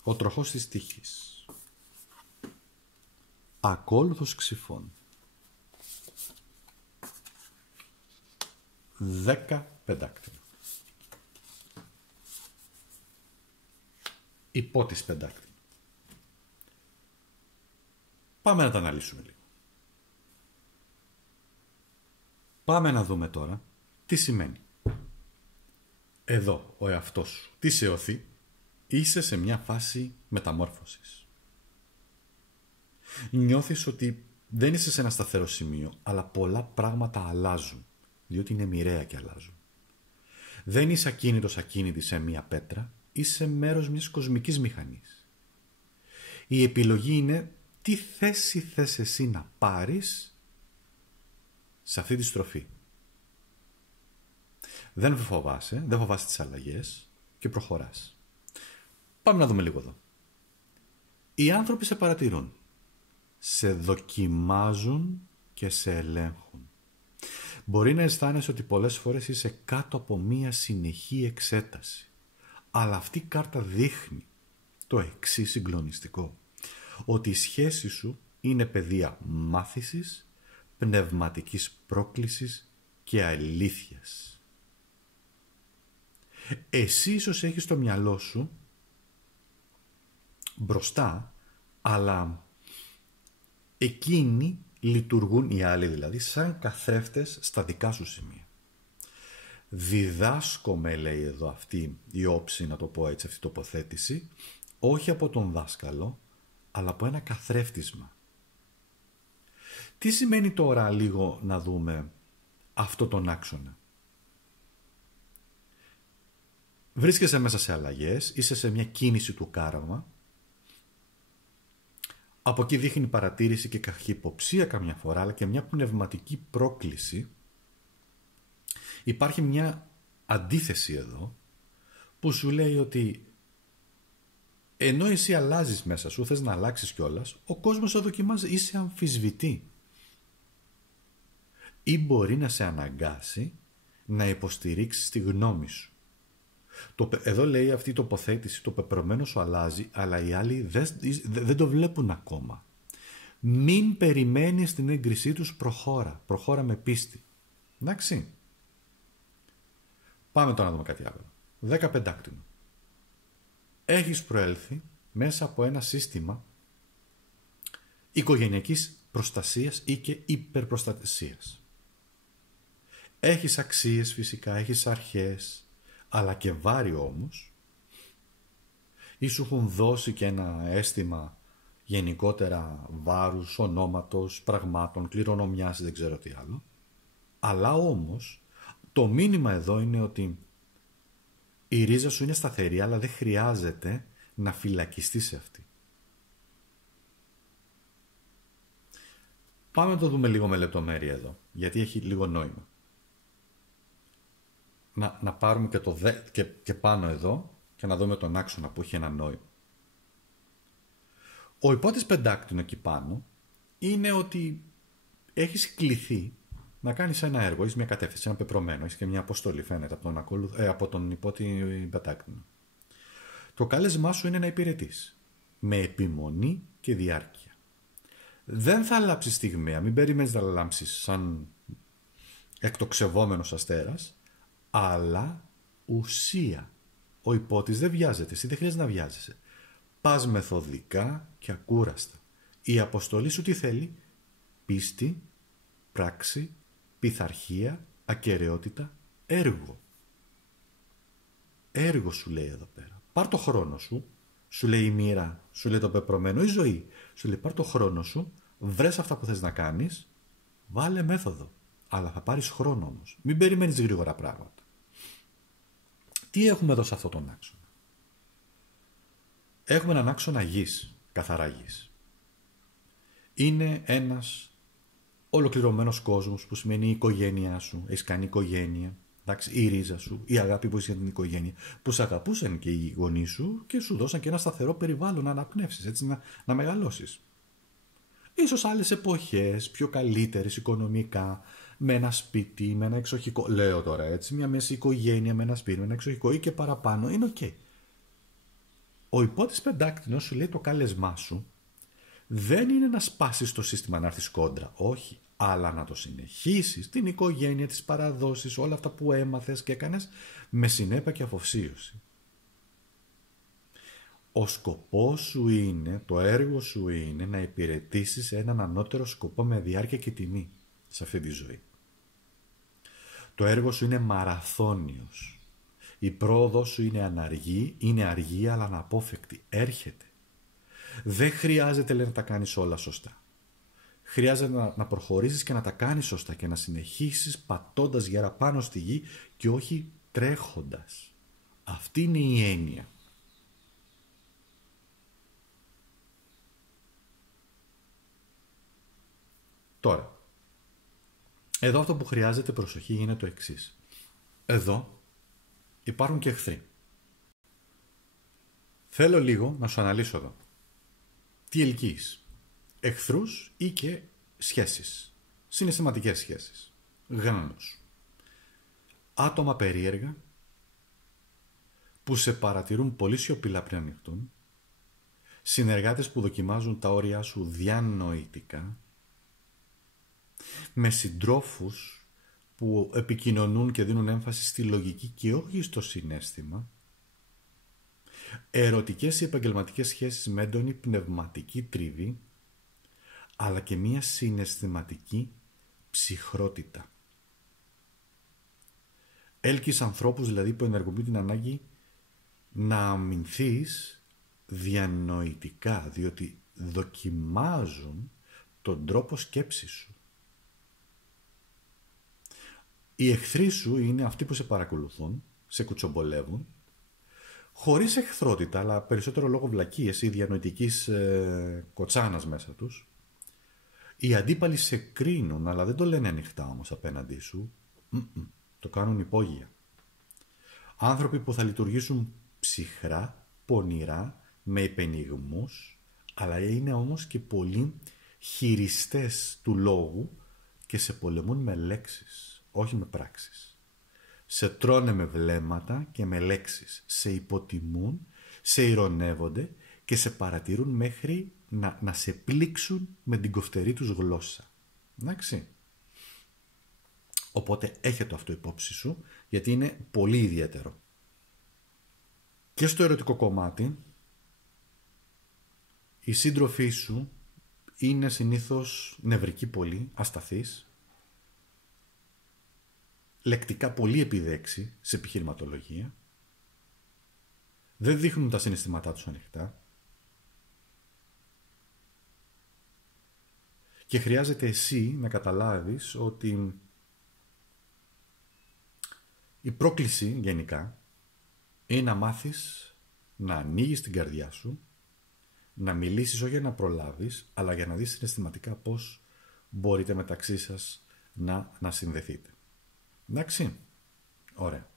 Ο τροχός της τύχης. Ακόλουθος ξυφών. 10 πεντάκτυλα. Υπότις πεντάκτυλα. Πάμε να τα αναλύσουμε λίγο. Πάμε να δούμε τώρα τι σημαίνει. Εδώ ο εαυτός σου τι σε οθεί, είσαι σε μια φάση μεταμόρφωσης. Νιώθεις ότι δεν είσαι σε ένα σταθερό σημείο, αλλά πολλά πράγματα αλλάζουν, διότι είναι μοιραία και αλλάζουν. Δεν είσαι ακίνητος ακίνητη σε μια πέτρα, είσαι μέρος μιας κοσμικής μηχανής. Η επιλογή είναι τι θέση θες εσύ να πάρεις σε αυτή τη στροφή. Δεν φοβάσαι τις αλλαγές και προχωράς. Πάμε να δούμε λίγο εδώ. Οι άνθρωποι σε παρατηρούν, σε δοκιμάζουν και σε ελέγχουν. Μπορεί να αισθάνεσαι ότι πολλές φορές είσαι κάτω από μία συνεχή εξέταση. Αλλά αυτή η κάρτα δείχνει το εξής συγκλονιστικό. Ότι η σχέση σου είναι πεδία μάθησης, πνευματικής πρόκλησης και αλήθειας. Εσύ ίσως έχεις στο μυαλό σου μπροστά, αλλά εκείνοι λειτουργούν, οι άλλοι δηλαδή, σαν καθρέφτες στα δικά σου σημεία. Διδάσκομαι, λέει εδώ αυτή η όψη, να το πω έτσι, αυτή η τοποθέτηση, όχι από τον δάσκαλο, αλλά από ένα καθρέφτισμα. Τι σημαίνει τώρα λίγο να δούμε αυτό τον άξονα. Βρίσκεσαι μέσα σε αλλαγές, είσαι σε μια κίνηση του κάρμα. Από εκεί δείχνει παρατήρηση και καχυποψία καμιά φορά, αλλά και μια πνευματική πρόκληση. Υπάρχει μια αντίθεση εδώ που σου λέει ότι ενώ εσύ αλλάζεις μέσα σου, θες να αλλάξεις κιόλας, ο κόσμος σε δοκιμάζει ή σε αμφισβητεί. Ή μπορεί να σε αναγκάσει να υποστηρίξεις τη γνώμη σου. Εδώ λέει αυτή η τοποθέτηση, το πεπρωμένο σου αλλάζει, αλλά οι άλλοι δεν το βλέπουν ακόμα. Μην περιμένεις την έγκρισή τους, προχώρα με πίστη. Εντάξει. Πάμε τώρα να δούμε κάτι άλλο. 10 πεντάκτηνο. Έχεις προέλθει μέσα από ένα σύστημα οικογενειακής προστασίας ή και υπερπροστασίας. Έχεις αξίες φυσικά, έχεις αρχές, αλλά και βάρη όμως, ή σου έχουν δώσει και ένα αίσθημα γενικότερα βάρους, ονόματος, πραγμάτων, κληρονομιάς, δεν ξέρω τι άλλο. Αλλά όμως το μήνυμα εδώ είναι ότι η ρίζα σου είναι σταθερή, αλλά δεν χρειάζεται να φυλακιστείς σε αυτή. Πάμε να το δούμε λίγο με λεπτομέρεια εδώ, γιατί έχει λίγο νόημα. Να πάρουμε και πάνω εδώ και να δούμε τον άξονα που έχει ένα νόημα. Ο υπότης πεντάκτηνο εκεί πάνω είναι ότι έχεις κληθεί να κάνεις ένα έργο, έχεις μια κατεύθυνση, ένα πεπρωμένο, έχεις και μια αποστολή, φαίνεται από τον υπότη πεντάκτηνο. Το κάλεσμά σου είναι να υπηρετείς με επιμονή και διάρκεια. Δεν θα λάμψεις στιγμαία, μην περιμένεις να λάμψεις σαν εκτοξευόμενος αστέρας, αλλά ουσία. Ο υπότης δεν βιάζεται, εσύ δεν χρειάζεται να βιάζεσαι. Πας μεθοδικά και ακούραστα. Η αποστολή σου τι θέλει? Πίστη, πράξη, πειθαρχία, ακεραιότητα, έργο. Έργο σου λέει εδώ πέρα. Πάρ' το χρόνο σου, σου λέει η μοίρα, σου λέει το πεπρωμένο, η ζωή. Σου λέει πάρ' το χρόνο σου, βρες αυτά που θες να κάνεις, βάλε μέθοδο. Αλλά θα πάρεις χρόνο όμως. Μην περιμένεις γρήγορα πράγματα. Τι έχουμε εδώ σε αυτόν τον άξονα? Έχουμε έναν άξονα γης, καθαρά γης. Είναι ένας ολοκληρωμένος κόσμος που σημαίνει η οικογένειά σου, έχεις κάνει οικογένεια, εντάξει, η ρίζα σου, η αγάπη που έχεις για την οικογένεια, που σε αγαπούσαν και οι γονείς σου και σου δώσαν και ένα σταθερό περιβάλλον να αναπνεύσεις, έτσι να μεγαλώσεις. Ίσως άλλες εποχές, πιο καλύτερες οικονομικά, με ένα σπίτι, με ένα εξοχικό. Λέω τώρα έτσι, μια μέση οικογένεια με ένα σπίτι, με ένα εξοχικό ή και παραπάνω, είναι οκ. Ο υπότης πεντάκτηνος σου λέει το κάλεσμά σου δεν είναι να σπάσεις το σύστημα, να έρθεις κόντρα. Όχι. Αλλά να το συνεχίσεις, την οικογένεια, τις παραδόσεις, όλα αυτά που έμαθες και έκανες με συνέπεια και αφοσίωση. Ο σκοπός σου είναι, το έργο σου είναι να υπηρετήσεις έναν ανώτερο σκοπό με διάρκεια και τιμή σε αυτή τη ζωή. Το έργο σου είναι μαραθώνιος. Η πρόοδος σου είναι αργή αλλά αναπόφευκτη. Έρχεται. Δεν χρειάζεται να τα κάνεις όλα σωστά. Χρειάζεται να προχωρήσεις και να τα κάνεις σωστά και να συνεχίσεις πατώντας γερά πάνω στη γη και όχι τρέχοντας. Αυτή είναι η έννοια. Τώρα, εδώ αυτό που χρειάζεται προσοχή είναι το εξής. Εδώ υπάρχουν και εχθροί. Θέλω λίγο να σου αναλύσω εδώ. Τι ελκύεις? Εχθρούς ή και σχέσεις. Συναισθηματικές σχέσεις. Γάνους. Άτομα περίεργα που σε παρατηρούν πολύ σιωπηλά πριν ανοιχτούν. Συνεργάτες που δοκιμάζουν τα όρια σου διανοητικά. Με συντρόφους που επικοινωνούν και δίνουν έμφαση στη λογική και όχι στο συναίσθημα. Ερωτικές ή επαγγελματικές σχέσεις με έντονη πνευματική τριβή, αλλά και μία συναισθηματική ψυχρότητα. Έλκεις ανθρώπους δηλαδή που ενεργοποιούν την ανάγκη να αμυνθείς διανοητικά, διότι δοκιμάζουν τον τρόπο σκέψης σου. Οι εχθροί σου είναι αυτοί που σε παρακολουθούν, σε κουτσομπολεύουν, χωρίς εχθρότητα, αλλά περισσότερο λόγω βλακείας ή διανοητικής κοτσάνας μέσα τους. Οι αντίπαλοι σε κρίνουν, αλλά δεν το λένε ανοιχτά όμως απέναντί σου. Το κάνουν υπόγεια. Άνθρωποι που θα λειτουργήσουν ψυχρά, πονηρά, με υπενιγμούς, αλλά είναι όμως και πολύ χειριστές του λόγου και σε πολεμούν με λέξεις, όχι με πράξεις. Σε τρώνε με βλέμματα και με λέξεις. Σε υποτιμούν, σε ειρωνεύονται και σε παρατηρούν μέχρι να σε πλήξουν με την κοφτερή τους γλώσσα. Εντάξει. Οπότε έχε το αυτό υπόψη σου, γιατί είναι πολύ ιδιαίτερο. Και στο ερωτικό κομμάτι, οι σύντροφοί σου είναι συνήθως νευρικοί πολύ, ασταθείς, λεκτικά πολύ επιδέξει σε επιχειρηματολογία, δεν δείχνουν τα συναισθήματά τους ανοιχτά και χρειάζεται εσύ να καταλάβεις ότι η πρόκληση γενικά είναι να μάθεις να ανοίγεις την καρδιά σου, να μιλήσεις όχι για να προλάβεις, αλλά για να δεις συναισθηματικά πώς μπορείτε μεταξύ σας να συνδεθείτε. Εντάξει, ωραία.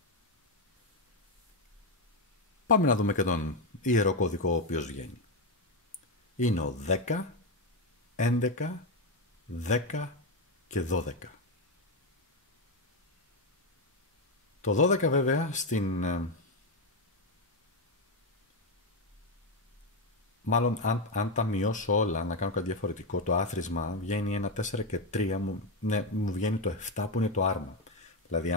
Πάμε να δούμε και τον ιερό κωδικό ο οποίος βγαίνει. Είναι ο 10, 11, 10 και 12. Το 12 βέβαια μάλλον αν τα μειώσω όλα, να κάνω κάτι διαφορετικό, το άθροισμα βγαίνει ένα 4 και 3, μου βγαίνει το 7 που είναι το άρμα. Δηλαδή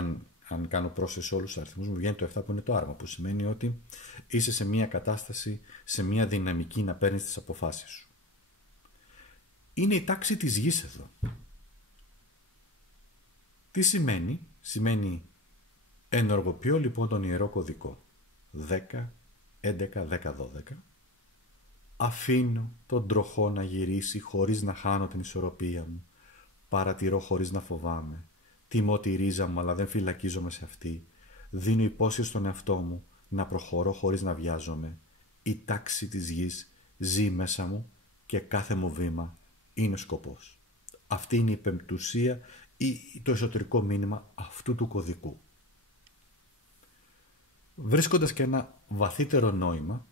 αν κάνω πρόσθεση σε όλους τους αριθμούς μου βγαίνει το 7 που είναι το άρμα, που σημαίνει ότι είσαι σε μια κατάσταση, σε μια δυναμική να παίρνεις τις αποφάσεις σου. Είναι η τάξη της γης εδώ. Τι σημαίνει? Σημαίνει ενεργοποιώ λοιπόν τον ιερό κωδικό 10, 11, 10, 12. Αφήνω τον τροχό να γυρίσει χωρίς να χάνω την ισορροπία μου. Παρατηρώ χωρίς να φοβάμαι. Τιμώ τη ρίζα μου αλλά δεν φυλακίζομαι σε αυτή. Δίνω υπόσχεση στον εαυτό μου να προχωρώ χωρίς να βιάζομαι. Η τάξη της γης ζει μέσα μου και κάθε μου βήμα είναι σκοπός. Αυτή είναι η πεμπτουσία ή το εσωτερικό μήνυμα αυτού του κωδικού. Βρίσκοντας και ένα βαθύτερο νόημα,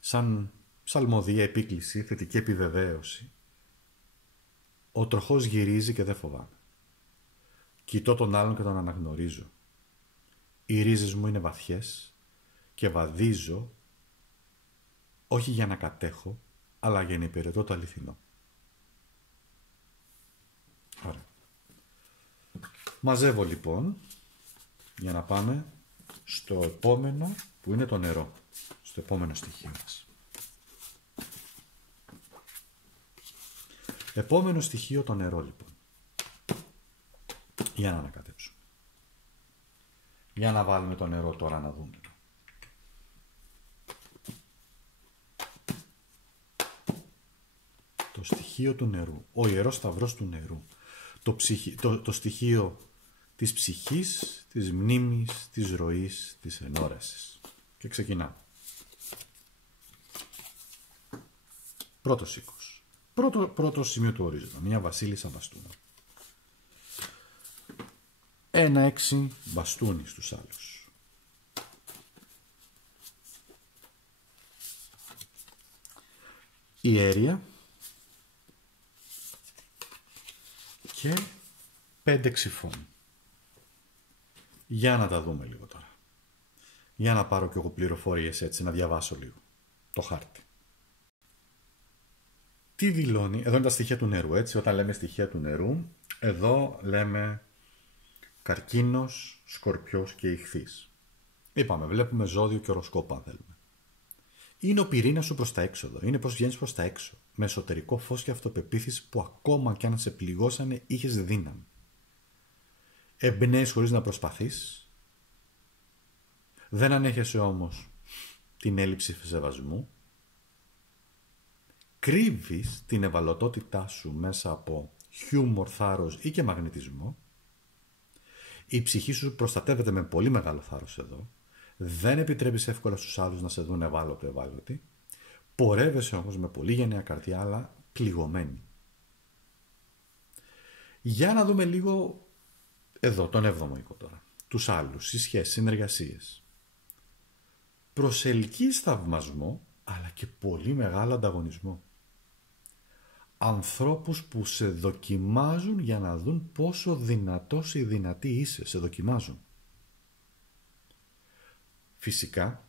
σαν ψαλμοδία, επίκληση, θετική επιβεβαίωση, ο τροχός γυρίζει και δεν φοβάμαι. Κοιτώ τον άλλον και τον αναγνωρίζω. Οι ρίζες μου είναι βαθιές και βαδίζω όχι για να κατέχω, αλλά για να υπηρετώ το αληθινό. Ωραία. Μαζεύω λοιπόν για να πάμε στο επόμενο που είναι το νερό. Στο επόμενο στοιχείο μας. Επόμενο στοιχείο το νερό λοιπόν. Για να ανακατέψουμε. Για να βάλουμε το νερό τώρα να δούμε. Το στοιχείο του νερού. Ο Ιερός Σταυρός του νερού. Το στοιχείο της ψυχής, της μνήμης, της ροής, της ενόρασης. Και ξεκινάμε. Πρώτος οίκος. Πρώτο σημείο του ορίζοντα. Μια βασίλισσα μπαστούνα. 1-6 μπαστούνι στους άλλους. Ιέρια και 5 ξυφών. Για να τα δούμε λίγο τώρα. Για να πάρω κι εγώ πληροφορίες έτσι, να διαβάσω λίγο το χάρτη. Τι δηλώνει, εδώ είναι τα στοιχεία του νερού, έτσι, όταν λέμε στοιχεία του νερού, εδώ λέμε καρκίνος, σκορπιός και ιχθύς. Είπαμε, βλέπουμε ζώδιο και οροσκόπο αν θέλουμε. Είναι ο πυρήνας σου προς τα έξοδο, είναι πώς βγαίνεις προς τα έξω, με εσωτερικό φως και αυτοπεποίθηση που ακόμα κι αν σε πληγώσανε είχες δύναμη. Εμπνέεις χωρίς να προσπαθείς, δεν ανέχεσαι όμως την έλλειψη σεβασμού, κρύβεις την ευαλωτότητά σου μέσα από χιούμορ, θάρρος ή και μαγνητισμό, η ψυχή σου προστατεύεται με πολύ μεγάλο θάρρος εδώ, δεν επιτρέπεις εύκολα στους άλλους να σε δουν ευάλωτοι, πορεύεσαι όμως με πολύ γενναία καρδιά αλλά πληγωμένη. Για να δούμε λίγο εδώ τον 7ο οίκο τώρα, τους άλλους, οι σχέσεις, συνεργασίες. Προσελκύεις θαυμασμό αλλά και πολύ μεγάλο ανταγωνισμό. Ανθρώπους που σε δοκιμάζουν για να δουν πόσο δυνατός ή δυνατή είσαι. Σε δοκιμάζουν. Φυσικά,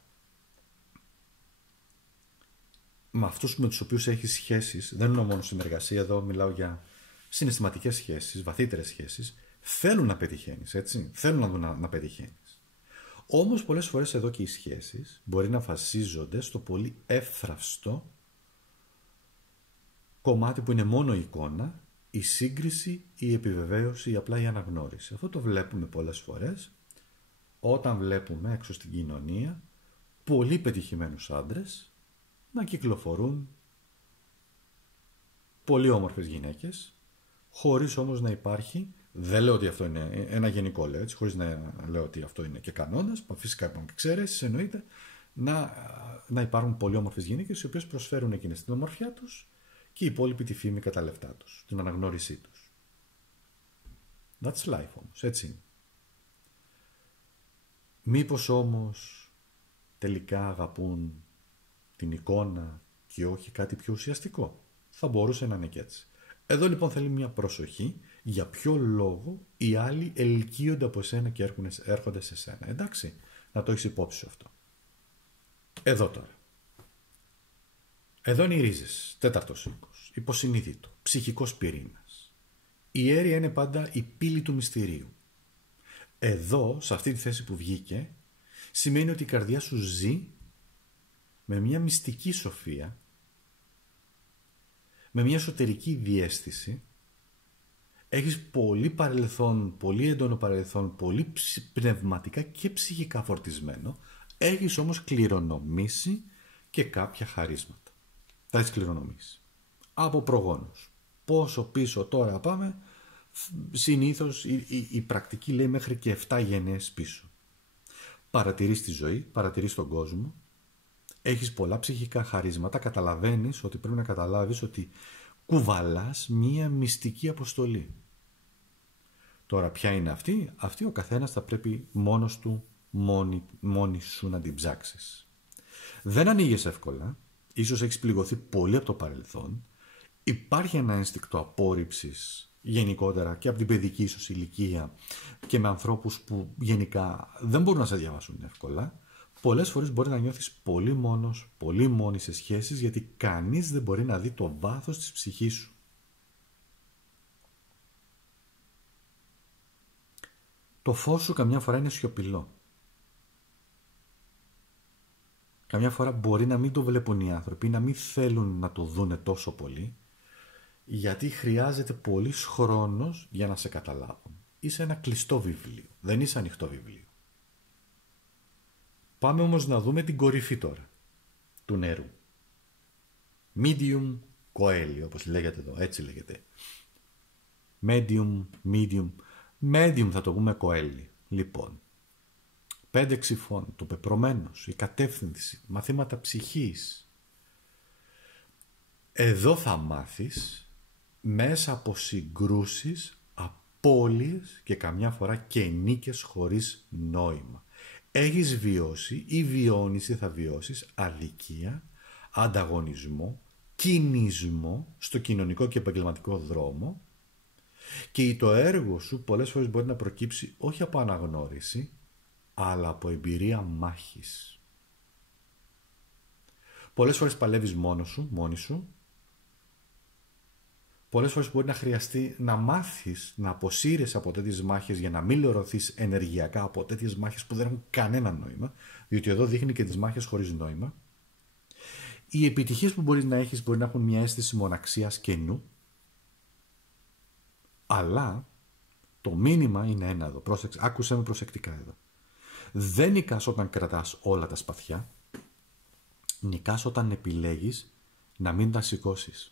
με αυτούς με τους οποίους έχεις σχέσεις, δεν είναι μόνο συνεργασία, εδώ μιλάω για συναισθηματικές σχέσεις, βαθύτερες σχέσεις, θέλουν να πετυχαίνεις, έτσι, θέλουν να δουν να πετυχαίνεις. Όμως πολλές φορές εδώ και οι σχέσεις μπορεί να βασίζονται στο πολύ εύθραυστο κομμάτι που είναι μόνο η εικόνα, η σύγκριση, η επιβεβαίωση ή απλά η αναγνώριση. Αυτό το βλέπουμε πολλές φορές όταν βλέπουμε έξω στην κοινωνία πολύ πετυχημένους άντρες να κυκλοφορούν πολύ όμορφες γυναίκες, χωρίς όμως να υπάρχει, δεν λέω ότι αυτό είναι ένα γενικό λέω έτσι, χωρίς να λέω ότι αυτό είναι και κανόνας, φυσικά υπάρχουν και εξαιρέσεις, εννοείται, να υπάρχουν πολύ όμορφες γυναίκες οι οποίες προσφέρουν εκείνες την ομορφιά τους και οι υπόλοιποι τη φήμη και τα λεφτά τους, την αναγνώρισή τους. That's life όμως, έτσι είναι. Μήπως όμως τελικά αγαπούν την εικόνα και όχι κάτι πιο ουσιαστικό. Θα μπορούσε να είναι και έτσι. Εδώ λοιπόν θέλει μια προσοχή για ποιο λόγο οι άλλοι ελκύονται από εσένα και έρχονται σε σένα. Εντάξει, να το έχεις υπόψη σου αυτό. Εδώ τώρα. Εδώ είναι οι ρίζες, 4ος οίκος, υποσυνείδητο, ψυχικός πυρήνας. Η αίρια είναι πάντα η πύλη του μυστηρίου. Εδώ, σε αυτή τη θέση που βγήκε, σημαίνει ότι η καρδιά σου ζει με μια μυστική σοφία, με μια εσωτερική διαίσθηση, έχεις πολύ παρελθόν, πολύ έντονο παρελθόν, πολύ πνευματικά και ψυχικά φορτισμένο, έχεις όμως κληρονομήσει και κάποια χαρίσματα. Θα έχεις κληρονομήσει. Από προγόνους. Πόσο πίσω τώρα πάμε, συνήθως η πρακτική λέει μέχρι και 7 γενναίες πίσω. Παρατηρείς τη ζωή, παρατηρείς τον κόσμο, έχεις πολλά ψυχικά χαρίσματα, καταλαβαίνεις ότι πρέπει να καταλάβεις ότι κουβαλάς μία μυστική αποστολή. Τώρα ποια είναι αυτή? Αυτή ο καθένας θα πρέπει μόνος του, μόνη σου να την ψάξεις. Δεν ανοίγεις εύκολα, ίσως έχεις πληγωθεί πολύ από το παρελθόν, υπάρχει ένα ένστικτο απόρριψης γενικότερα και από την παιδική ίσως ηλικία και με ανθρώπους που γενικά δεν μπορούν να σε διαβάσουν εύκολα, πολλές φορές μπορεί να νιώθεις πολύ μόνος, πολύ μόνη σε σχέσεις, γιατί κανείς δεν μπορεί να δει το βάθος της ψυχής σου. Το φως σου καμιά φορά είναι σιωπηλό. Καμιά φορά μπορεί να μην το βλέπουν οι άνθρωποι, να μην θέλουν να το δούνε τόσο πολύ, γιατί χρειάζεται πολύς χρόνος για να σε καταλάβουν. Είσαι ένα κλειστό βιβλίο, δεν είσαι ανοιχτό βιβλίο. Πάμε όμως να δούμε την κορυφή τώρα του νερού. Medium coeli, όπως λέγεται εδώ, έτσι λέγεται. Medium θα το πούμε coeli. Λοιπόν, 5 ξυφών, το πεπρωμένος, η κατεύθυνση, μαθήματα ψυχής. Εδώ θα μάθεις μέσα από συγκρούσεις, απώλειες και καμιά φορά και νίκες χωρίς νόημα. Έχεις βιώσει ή βιώνεις ή θα βιώσεις αδικία, ανταγωνισμό, κινησμό στο κοινωνικό και επαγγελματικό δρόμο, και το έργο σου πολλές φορές μπορεί να προκύψει όχι από αναγνώριση, αλλά από εμπειρία μάχης. Πολλές φορές παλεύεις μόνος σου, μόνη σου. Πολλές φορές μπορεί να χρειαστεί να μάθεις να αποσύρεσαι από τέτοιες μάχες για να μην λερωθείς ενεργειακά από τέτοιες μάχες που δεν έχουν κανένα νόημα, διότι εδώ δείχνει και τις μάχες χωρίς νόημα. Οι επιτυχίες που μπορείς να έχεις μπορεί να έχουν μια αίσθηση μοναξίας κενού, αλλά το μήνυμα είναι ένα εδώ. Πρόσεξε, άκουσέ με προσεκτικά εδώ. Δεν νικάς όταν κρατάς όλα τα σπαθιά, νικάς όταν επιλέγεις να μην τα σηκώσεις.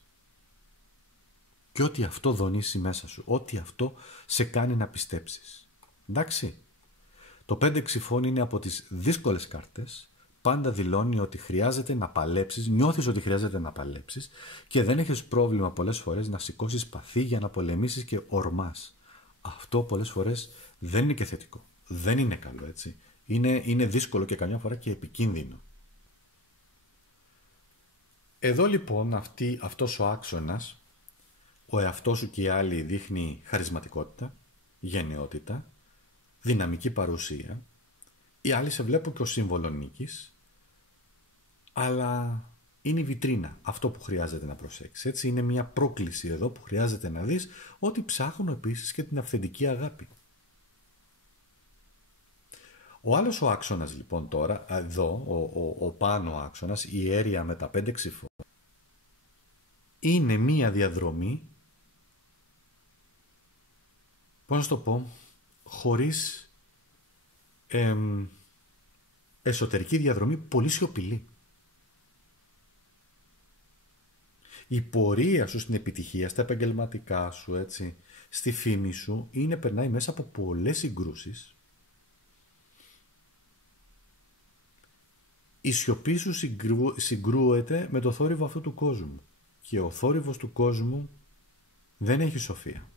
Και ό,τι αυτό δονήσει μέσα σου, ό,τι αυτό σε κάνει να πιστέψεις. Εντάξει, το 5 ξυφών είναι από τις δύσκολες κάρτες, πάντα δηλώνει ότι χρειάζεται να παλέψεις, νιώθεις ότι χρειάζεται να παλέψεις και δεν έχεις πρόβλημα πολλές φορές να σηκώσεις σπαθί για να πολεμήσεις και ορμάς. Αυτό πολλές φορές δεν είναι και θετικό, δεν είναι καλό, έτσι. Είναι δύσκολο και καμιά φορά και επικίνδυνο. Εδώ λοιπόν αυτός ο άξονας, ο εαυτός σου και οι άλλοι, δείχνει χαρισματικότητα, γενναιότητα, δυναμική παρουσία. Οι άλλοι σε βλέπουν και ως σύμβολο νίκης, αλλά είναι η βιτρίνα αυτό που χρειάζεται να προσέξεις. Έτσι είναι μια πρόκληση εδώ που χρειάζεται να δεις ότι ψάχνουν επίσης και την αυθεντική αγάπη. Ο άλλος ο άξονας λοιπόν τώρα, εδώ ο πάνω άξονας, η αίρια με τα 5 ξυφών, είναι μία διαδρομή, πώς να το πω, χωρίς εσωτερική διαδρομή, πολύ σιωπηλή. Η πορεία σου στην επιτυχία, στα επαγγελματικά σου, έτσι, στη φήμη σου, περνάει μέσα από πολλές συγκρούσεις. Η σιωπή σου συγκρούεται με το θόρυβο αυτού του κόσμου. Και ο θόρυβος του κόσμου δεν έχει σοφία.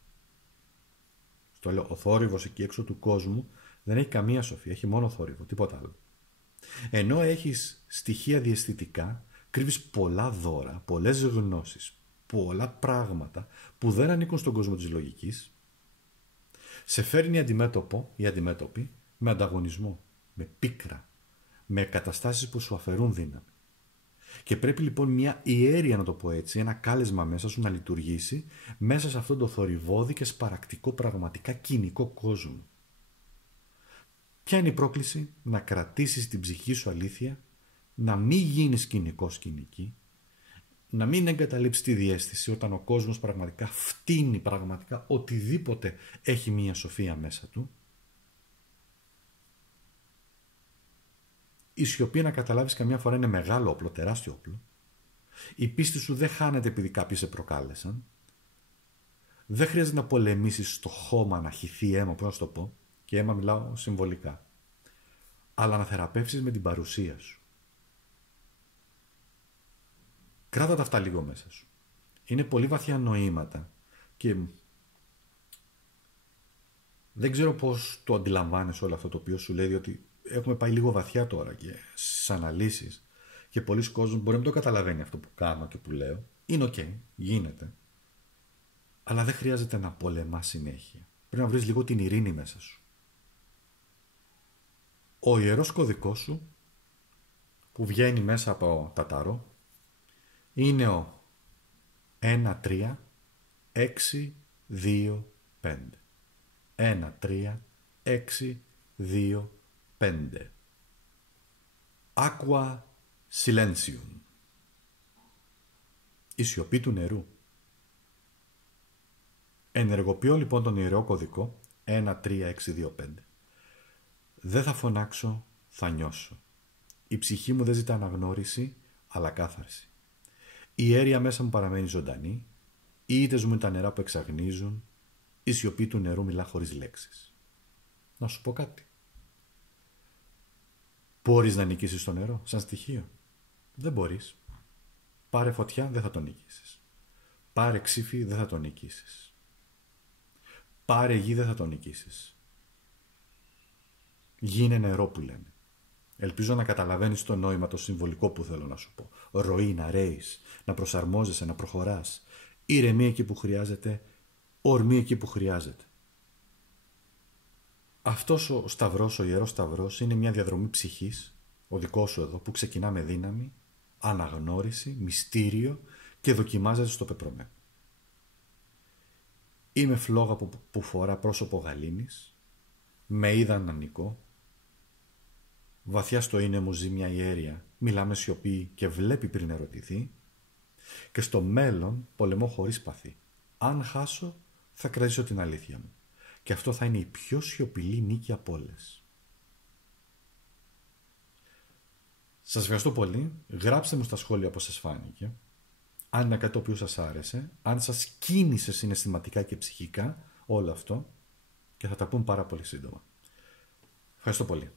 Στο λέω, ο θόρυβος εκεί έξω του κόσμου δεν έχει καμία σοφία, έχει μόνο θόρυβο, τίποτα άλλο. Ενώ έχεις στοιχεία διαισθητικά, κρύβεις πολλά δώρα, πολλές γνώσεις, πολλά πράγματα που δεν ανήκουν στον κόσμο της λογικής, σε φέρνει αντιμέτωπο ή αντιμέτωπη με ανταγωνισμό, με πίκρα, με καταστάσεις που σου αφαιρούν δύναμη. Και πρέπει λοιπόν μια ιέρια, να το πω έτσι, ένα κάλεσμα μέσα σου να λειτουργήσει μέσα σε αυτόν το θορυβώδη και σπαρακτικό, πραγματικά κοινικό κόσμο. Ποια είναι η πρόκληση? Να κρατήσεις την ψυχή σου αλήθεια, να μην γίνεις κοινική, να μην εγκαταλείψεις τη διαίσθηση όταν ο κόσμος πραγματικά φτύνει, πραγματικά οτιδήποτε έχει μία σοφία μέσα του. Η σιωπή, να καταλάβεις, καμιά φορά είναι μεγάλο όπλο, τεράστιο όπλο. Η πίστη σου δεν χάνεται επειδή κάποιοι σε προκάλεσαν. Δεν χρειάζεται να πολεμήσεις στο χώμα, να χυθεί αίμα, πώς να σου το πω, και αίμα μιλάω συμβολικά, αλλά να θεραπεύσεις με την παρουσία σου. Κράτα τα αυτά λίγο μέσα σου. Είναι πολύ βαθιά νοήματα και δεν ξέρω πώς το αντιλαμβάνεσαι όλο αυτό το οποίο σου λέει, διότι έχουμε πάει λίγο βαθιά τώρα και στις αναλύσεις και πολλοί κόσμοι μπορεί να μην το καταλαβαίνει αυτό που κάνω και που λέω. Είναι ok, γίνεται. Αλλά δεν χρειάζεται να πολεμάς συνέχεια. Πρέπει να βρεις λίγο την ειρήνη μέσα σου. Ο ιερός κωδικός σου, που βγαίνει μέσα από τα ταρό, είναι ο 1, 3, 6, 2, 5. 1, 3, 6, 2, 5. Aqua silentium. Η σιωπή του νερού. Ενεργοποιώ λοιπόν τον ιερό κωδικό 1, 3, 6, 2, 5. Δεν θα φωνάξω, θα νιώσω. Η ψυχή μου δεν ζητά αναγνώριση, αλλά κάθαρση. Η αίρια μέσα μου παραμένει ζωντανή, οι ήττες μου είναι τα νερά που εξαγνίζουν, η σιωπή του νερού μιλά χωρίς λέξεις. Να σου πω κάτι. Μπορείς να νικήσεις το νερό σαν στοιχείο? Δεν μπορείς. Πάρε φωτιά, δεν θα το νικήσεις. Πάρε ξύφι, δεν θα το νικήσεις. Πάρε γη, δεν θα το νικήσεις. Γη είναι νερό που λένε. Ελπίζω να καταλαβαίνεις το νόημα, το συμβολικό που θέλω να σου πω. Ροή, να ρέεις, να προσαρμόζεσαι, να προχωράς. Ηρεμία εκεί που χρειάζεται, ορμή εκεί που χρειάζεται. Αυτός ο σταυρός, ο ιερός σταυρός, είναι μια διαδρομή ψυχής, ο δικός σου εδώ, που ξεκινά με δύναμη, αναγνώριση, μυστήριο και δοκιμάζεται στο πεπρωμένο. Είμαι φλόγα που φορά πρόσωπο γαλήνης, με είδα να νικώ. Βαθιά στο είναι μου ζει μια ιέρια, μιλάμε σιωπή και βλέπει πριν ερωτηθεί. Και στο μέλλον πολεμώ χωρίς παθή. Αν χάσω, θα κρατήσω την αλήθεια μου. Και αυτό θα είναι η πιο σιωπηλή νίκη από όλες. Σας ευχαριστώ πολύ. Γράψτε μου στα σχόλια πώς σας φάνηκε. Αν είναι κάτι το οποίο σας άρεσε. Αν σας κίνησε συναισθηματικά και ψυχικά όλο αυτό. Και θα τα πούμε πάρα πολύ σύντομα. Ευχαριστώ πολύ.